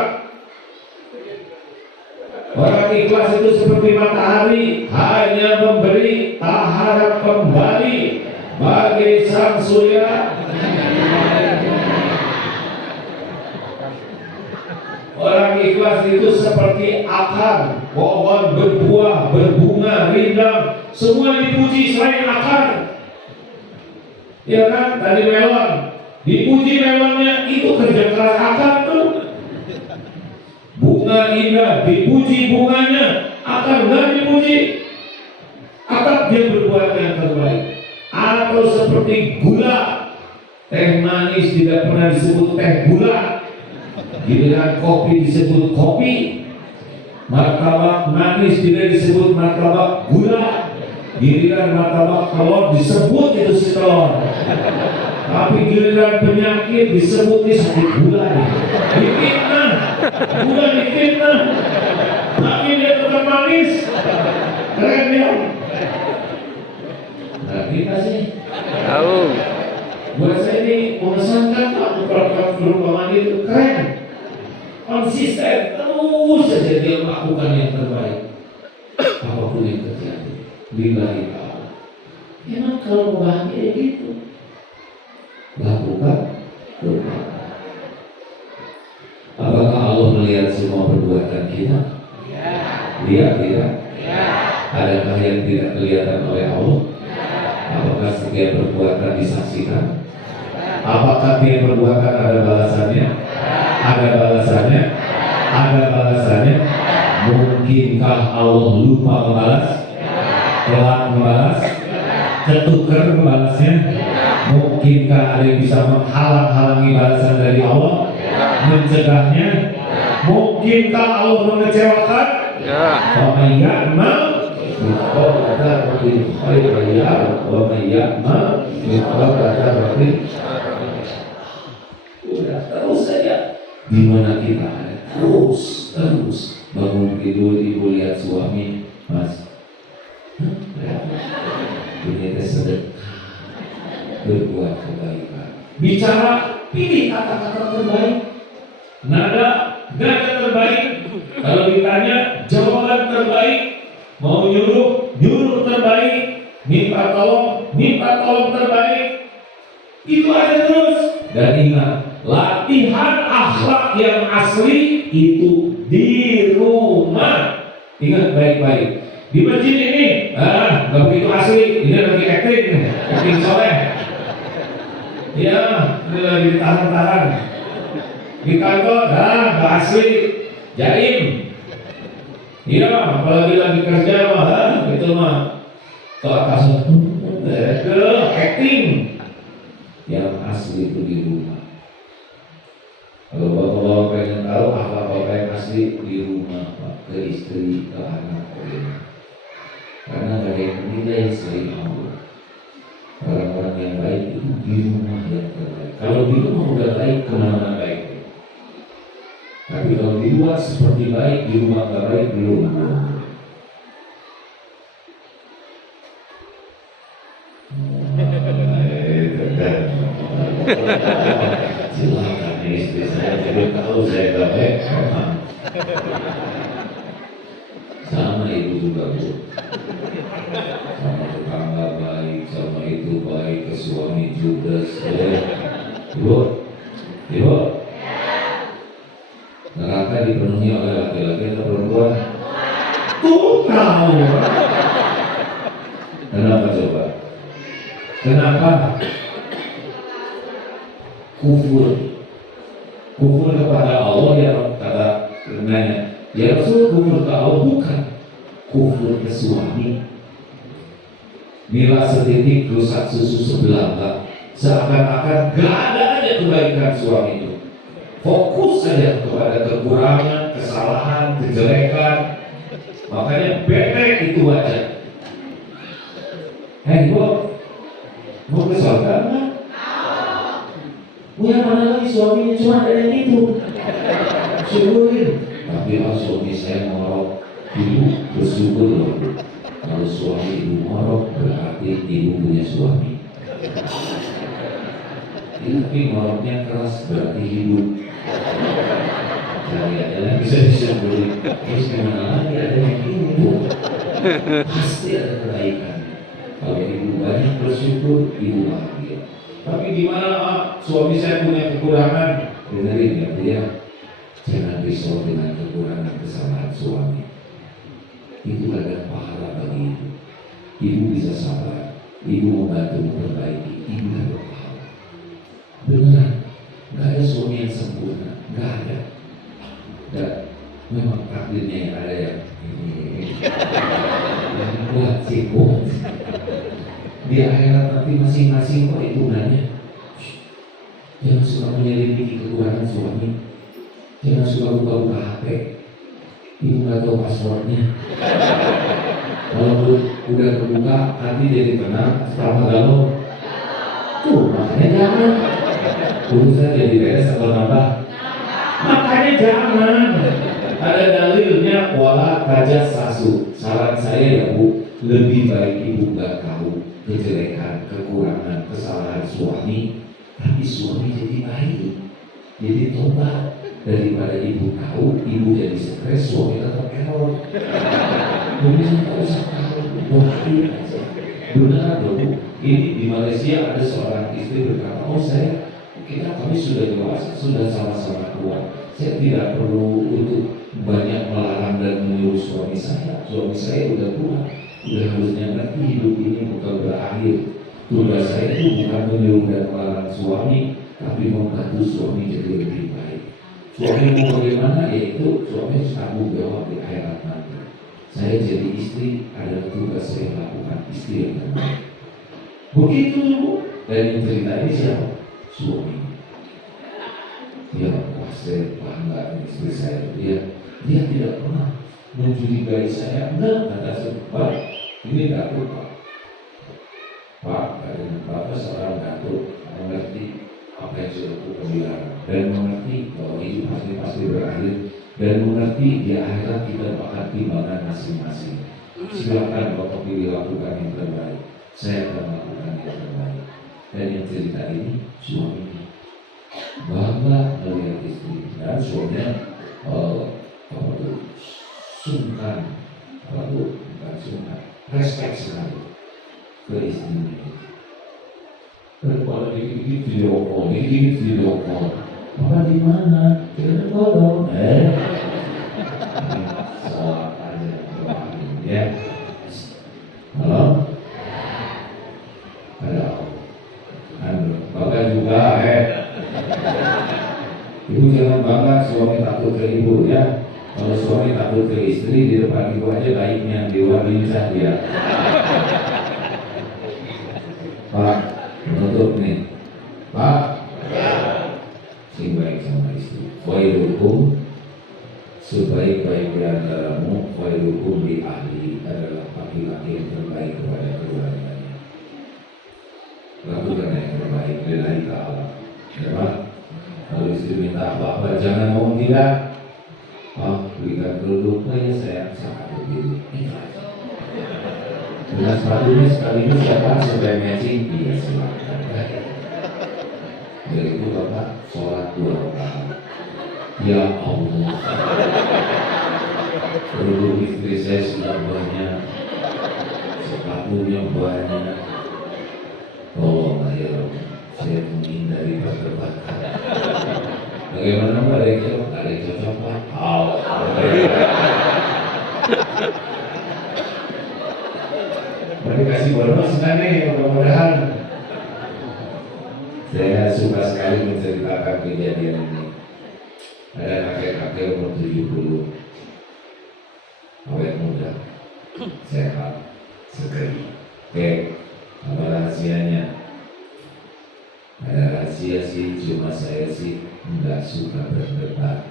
Orang ikhlas itu seperti matahari, hanya memberi, tak harap kembali. Bagai sang surya, orang ikhlas itu seperti akar pohon berbuah, berbunga, rindang, semua dipuji selain akar. Ya kan, tadi melon, dipuji melonnya, itu kerja keras akar tuh. Bunga indah, dipuji bunganya, akar nggak dipuji. Akar dia berbuat yang terbaik. Atau seperti gula, teh manis tidak pernah disebut teh gula, giliran kopi disebut kopi, martabak manis tidak disebut martabak gula, giliran martabak telur disebut itu si telur, tapi giliran penyakit disebut sakit gula. Difitnah, gula difitnah, tapi dia tetap manis. Keren ya. Nah, kita sih Tahu. buat saya ini mengesankan, program perubahan itu keren, konsisten, terus saja dia melakukan yang terbaik apapun yang terjadi. Lillahi ta'ala. Emang kalau bahagia gitu, lakukan, lupakan. Apakah Allah melihat semua perbuatan kita? Lihat tidak? Adakah yang tidak kelihatan oleh Allah? Apakah setiap perbuatan disaksikan? Apakah tiap perbuatan ada balasannya? Ada balasannya? Ada balasannya? Mungkinkah Allah lupa membalas? Telat membalas? Ketukar membalasnya? Mungkinkah ada yang bisa menghalang-halangi balasan dari Allah? Mencegahnya? Mungkinkah Allah mengecewakan? Wa ya'mal mithqala dzarratin khairan yarah wa may ya'mal mithqala dzarratin. Udah terus saja. Gimana kita ada terus bangun tidur, ibu lihat suami, mas, ini sedekah, berbuat kebaikan, bicara, pilih kata-kata terbaik, nada terbaik. Kalau ditanya jawaban terbaik, mau nyuruh terbaik, minta tolong terbaik. Itu aja terus. Dan ingat, Latihan akhlak yang asli itu di rumah. Ingat baik-baik. Di masjid ini, nggak begitu asli. Ini lagi acting soleh. Ya, ini lagi ditahan-tahan. Di kantor, nggak asli. Jaim. Iya, apalagi lagi kerja mah, itu mah ke atas ke acting. Yang asli itu di rumah. Kalau bapak-bapak pengen tahu akhlak bapak yang asli di rumah, Pak, ke istri, ke anak, karena gak ada yang menilai selain Allah. Orang-orang yang baik itu di rumah yang terbaik. Kalau di rumah udah baik, kemana baik. Tapi kalau di luar seperti baik, di rumah gak baik, belum. Silakan istri saya jadi tahu saya gak baik. Sama ibu juga, Bu. Sama tetangga baik, sama itu baik, ke suami judes. Ibu, ibu. Neraka dipenuhi oleh laki-laki atau perempuan? Tuh tahu. Kenapa coba? Kenapa? Kufur kepada Allah yang kata nanya, ya Rasul, kufur ke Allah bukan kufur ke suami. Bila setitik rusak susu sebelah, seakan-akan gak ada aja kebaikan suami itu. Fokus saja kepada kekurangan, kesalahan, kejelekan. Makanya bebek itu wajar. Mau ke surga enggak? Punya mana lagi suaminya cuma ada yang itu. Syukurin. Tapi kalau suami saya ngorok, ibu bersyukur loh. Kalau suami ibu ngorok berarti ibu punya suami. Tapi ngoroknya keras berarti hidup. Cari aja lah bisa disyukurin. Terus kemana lagi ada yang itu? Pasti ada kebaikan. Kalau ibu banyak bersyukur, ibu bahagia. Tapi gimana suami saya punya kekurangan? Dengerin ya dia, jangan risau dengan kekurangan kesalahan suami. Itu ada pahala bagi ibu. Ibu bisa sabar, ibu membantu memperbaiki, ibu dapat pahala. Benar, nggak ada suami yang sempurna, nggak ada. Dan memang takdirnya yang ada yang buat sibuk. Di akhirat nanti masing-masing kok hitungannya. Jangan suka menyelidiki kekurangan suami. Jangan suka buka-buka HP. Ibu nggak tahu passwordnya. Kalau udah terbuka, nanti jadi tenang. Setelah galau, tuh makanya jangan. Urusan jadi beres atau nambah. Makanya jangan. Ada dalilnya wala kajas sasu. Saran saya ya Bu, lebih baik ibu nggak tahu kejelekan, kekurangan, kesalahan suami, tapi suami jadi baik, jadi tobat, daripada ibu tahu, ibu jadi stres, suami tetap error. Mungkin tak usah tahu, doain aja. Benar dong, ini di Malaysia ada seorang istri berkata, kami sudah dewasa, sudah sama-sama kuat. Saya tidak perlu untuk banyak melarang dan menyuruh suami saya udah tua. Udah harusnya nanti hidup ini bukan berakhir. Tugas saya itu bukan menyuruh dan melarang suami, tapi membantu suami jadi lebih baik. Suami mau bagaimana, yaitu suami harus tanggung jawab di akhirat nanti. Saya jadi istri, ada tugas saya lakukan, istri yang terbaik. Begitu Bu. Dan yang cerita ini siapa? Suami. Dia saya bangga dengan istri saya. Dia tidak pernah mencurigai saya. Enggak, kata saya, Pak, ini Datuk Pak, Bapak seorang Datuk, mengerti apa yang sudah aku bilang dan mengerti bahwa hidup pasti berakhir dan mengerti di akhirat kita akan timbangan masing-masing. Silakan Bapak pilih lakukan yang terbaik. Saya akan lakukan yang terbaik. Dan yang cerita ini suaminya bangga melihat istri dan suaminya sungkan, bukan sungkan, respect sekali ke istrinya. Dan kalau dikit-dikit video call, Papa di mana? Kira kodok. Sholat aja doain ya. Halo? Ada bangga juga ibu jangan bangga suami takut ke ibu ya. Kalau suami takut ke istri di depan ibu aja baiknya di luar lincah dia. Pak, menutup nih. Pak, sing baik sama istri. Khairukum, sebaik-baik di antaramu, khairukum di ahli, adalah laki-laki yang terbaik kepada keluarganya. Lakukan yang terbaik lillahi ta'ala. Ya Pak, kalau istri minta apa-apa jangan ngomong tidak. Pak, berikan kerudung, ya saya sangat berdiri. Dengan sepatunya sekaligus siapa supaya matching? Iya silakan. Dari itu Bapak sholat 2 rakaat. Ya Allah, kerudung istri saya sudah banyak, sepatunya banyak. Tolonglah ya Rabbi, saya menghindari perdebatan. Bagaimana Mbak? Ada yang cocok? Ada yang cocok Pak? Mari kasih bonus kan nih, mudah-mudahan. Saya suka sekali menceritakan kejadian ini. Ada kakek-kakek umur 70, awet muda, sehat, seger. Oke, apa rahasianya? Ada rahasia sih, cuma saya sih nggak suka berdebat,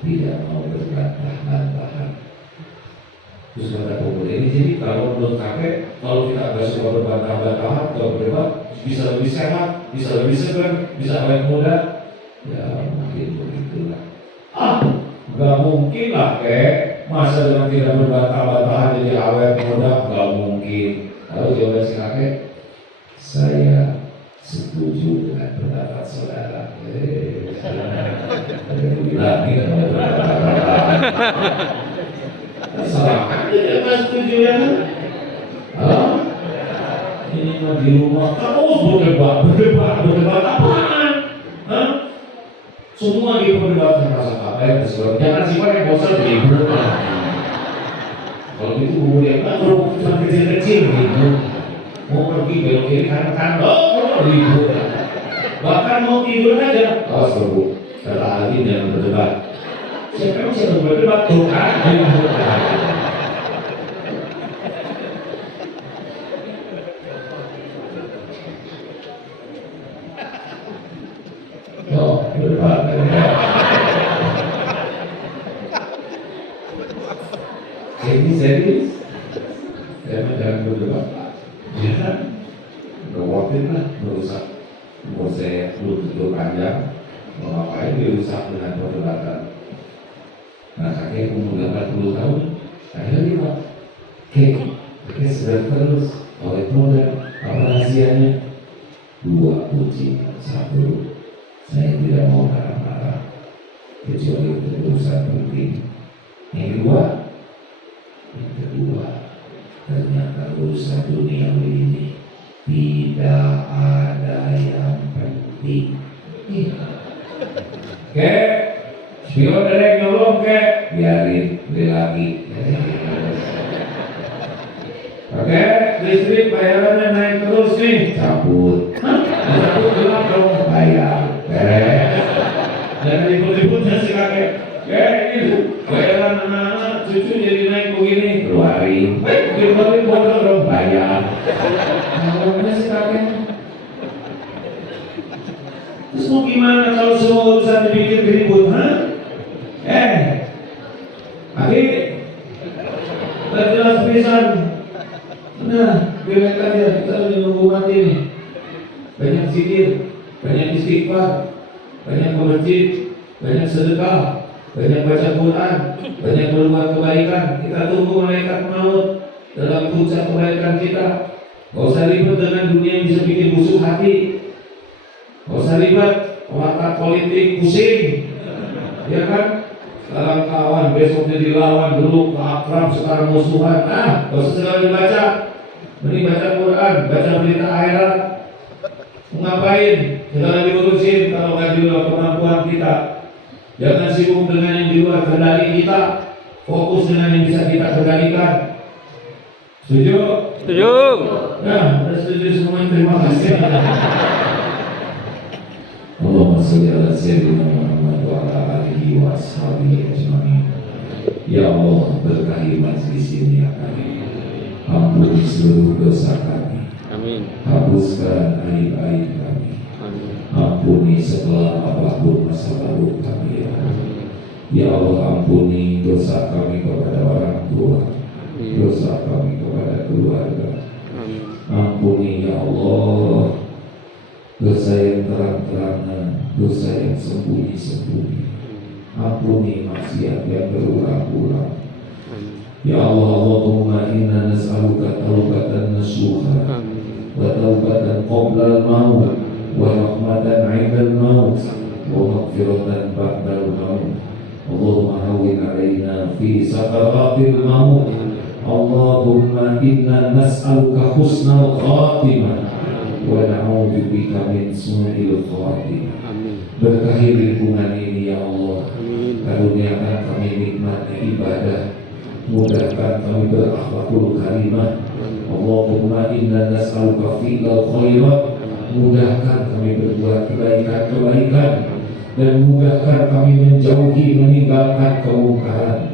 tidak mau berbantah-bantahan. Terus kata pemuda ini, jadi kalau menurut kakek, kalau kita nggak suka berbantah-bantahan, kalau berdebat bisa lebih sehat, bisa lebih segar, bisa awet muda. Ya mungkin begitulah. Nggak mungkin lah kek, masa dengan tidak berbantah-bantahan jadi awet muda, nggak mungkin. Lalu jawaban si kakek, saya setuju dengan pendapat saudara. Ada yang bilang nih kalau berbantah-bantahan. Salah aja dia nggak setuju ya. Ini mah di rumah terus berdebat apaan? Semua diperdebatkan rasa apa jangan simpan yang bosan ribut. Kalau gitu kemudian kalau cuma kecil-kecil gitu, mau pergi belok kiri kanan ribut. Bahkan mau tidur aja, seru. Kata Alvin jangan berdebat. Siapa yang berdebat tuh kan? Berdebat ya. Ini serius. Saya jangan berdebat. Ya kan? Gak lah merusak. Umur saya belum tentu panjang. Mau ngapain dirusak dengan perdebatan? Nah kakek umur 80 tahun. Akhirnya dia kakek sedang terus oleh muda. Apa rahasianya? 2 kunci. 1, saya tidak mau marah-marah kecuali untuk urusan penting. Yang kedua, ternyata urusan dunia ini tidak ada yang penting. Spion ada yang nyolong biarin beli lagi. Oke, listrik bayarannya naik terus nih, cabut. Cabut bilang dong bayar. Dan ribut-ributnya si kakek. Ini bayaran anak-anak cucu jadi naik begini. Keluarin. Keluarin bodoh dong bayar. Namanya si kakek. Terus mau gimana kalau semua urusan dibikin ribut? Akhir jelas pisan. Nah, bilang aja kita menunggu mati nih. Banyak zikir, banyak istighfar, banyak bermasjid, banyak sedekah, banyak baca Quran, banyak berbuat kebaikan. Kita tunggu malaikat maut dalam puncak kebaikan kita. Gak usah ribet dengan dunia yang bisa bikin busuk hati. Gak usah ribet watak politik pusing, ya kan? Sekarang kawan, besok jadi lawan, dulu akrab, sekarang musuhan. Gak usah segala dibaca. Mending baca Quran, baca berita akhirat. Ngapain? Segala diurusin. ataukah di luar kemampuan kita. Jangan sibuk dengan yang di luar kendali kita, fokus dengan yang bisa kita kendalikan. Setuju? Setuju. Nah, setuju semua. Terima kasih. Allahumma sholli ala sayyidina Muhammad wa ala alihi wa ashabihi ajma'in. Ya Allah, berkahi majlis ini ya kami. Ampuni seluruh dosa kami. Amin. Hapuskan aib-aib kami. Amin. Ampuni segala apapun masa lalu kami ya Allah. Ya Allah, ampuni dosa kami kepada orang tua, dosa kami kepada keluarga. Amin. Ampuni ya Allah dosa yang terang-terangan, dosa yang sembunyi-sembunyi. Ampuni maksiat yang berulang-ulang. Ya Allah, Allahumma inna nas'aluka taubatan nasuha wa taubatan qabla al-maut wa rahmatan 'inda al-maut wa maghfiratan ba'da al-maut. Allahumma hawwin 'alaina fi sakaratil maut. Allahumma inna nas'aluka husnal khatimah wa na'udzubika min su'il khatimah. Berkahi lingkungan ini ya Allah. Karuniakan kami nikmatnya ibadah. Mudahkan kami berakhlakul karimah. Allahumma inna nas'aluka fi'al khairat. Mudahkan kami berbuat kebaikan-kebaikan dan mudahkan kami menjauhi meninggalkan kemungkaran.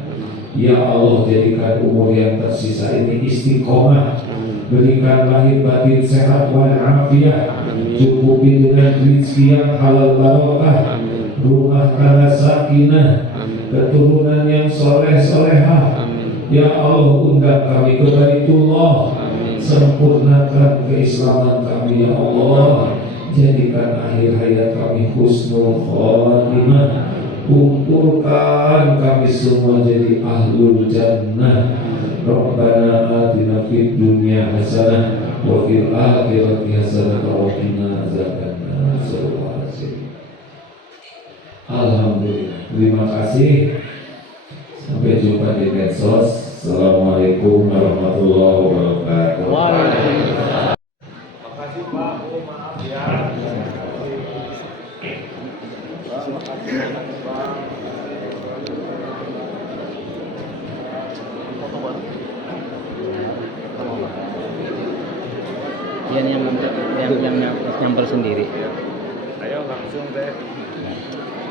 Ya Allah, jadikan umur yang tersisa ini istiqomah. Berikan lahir batin sehat walafiat. Cukupi dengan rezeki yang halal barokah. Rumah tangga sakinah. Keturunan yang soleh-solehah. Ya Allah, undang kami ke Baitullah. Sempurnakan keislaman kami ya Allah. Jadikan akhir hayat kami husnul khatimah. Kumpulkan kami semua jadi ahlul jannah. Rabbana atina fid dunya hasanah wa fil akhirati hasanah wa qina azabannar. Alhamdulillah. Terima kasih. Sampai jumpa di medsos. Assalamualaikum warahmatullahi wabarakatuh. Waalaikumsalam. Makasih Pak, maaf ya. Dia yang nyamper sendiri. Ayo langsung deh.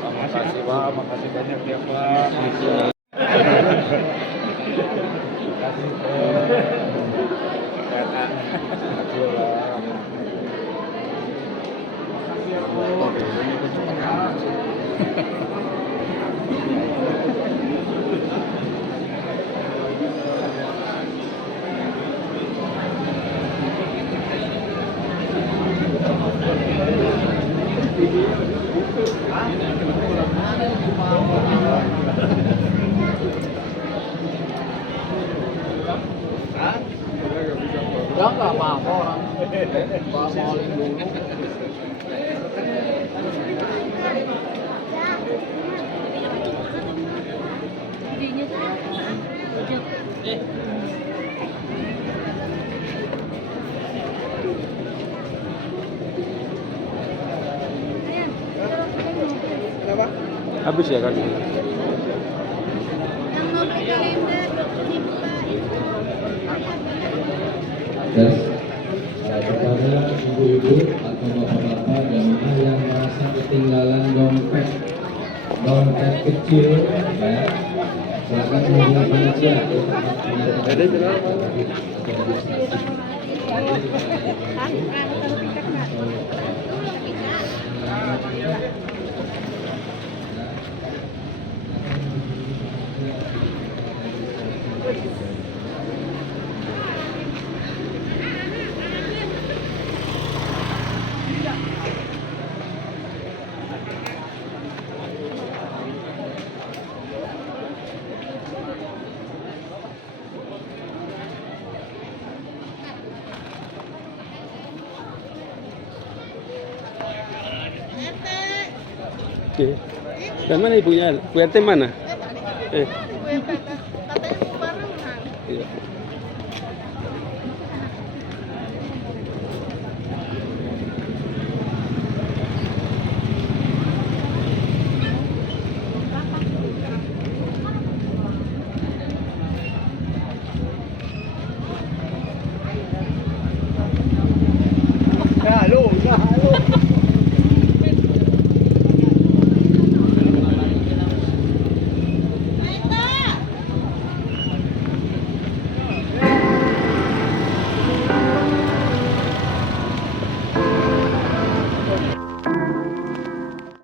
Makasih Pak, makasih banyak ya Pak. Udah nggak apa-apa orang mauling dulu. Habis ya kan? Dan kepada ibu-ibu atau bapak-bapak jamaah yang merasa ketinggalan dompet kecil, ya, silakan menghubungi saja. Dan mana ibunya? Bu RT mana?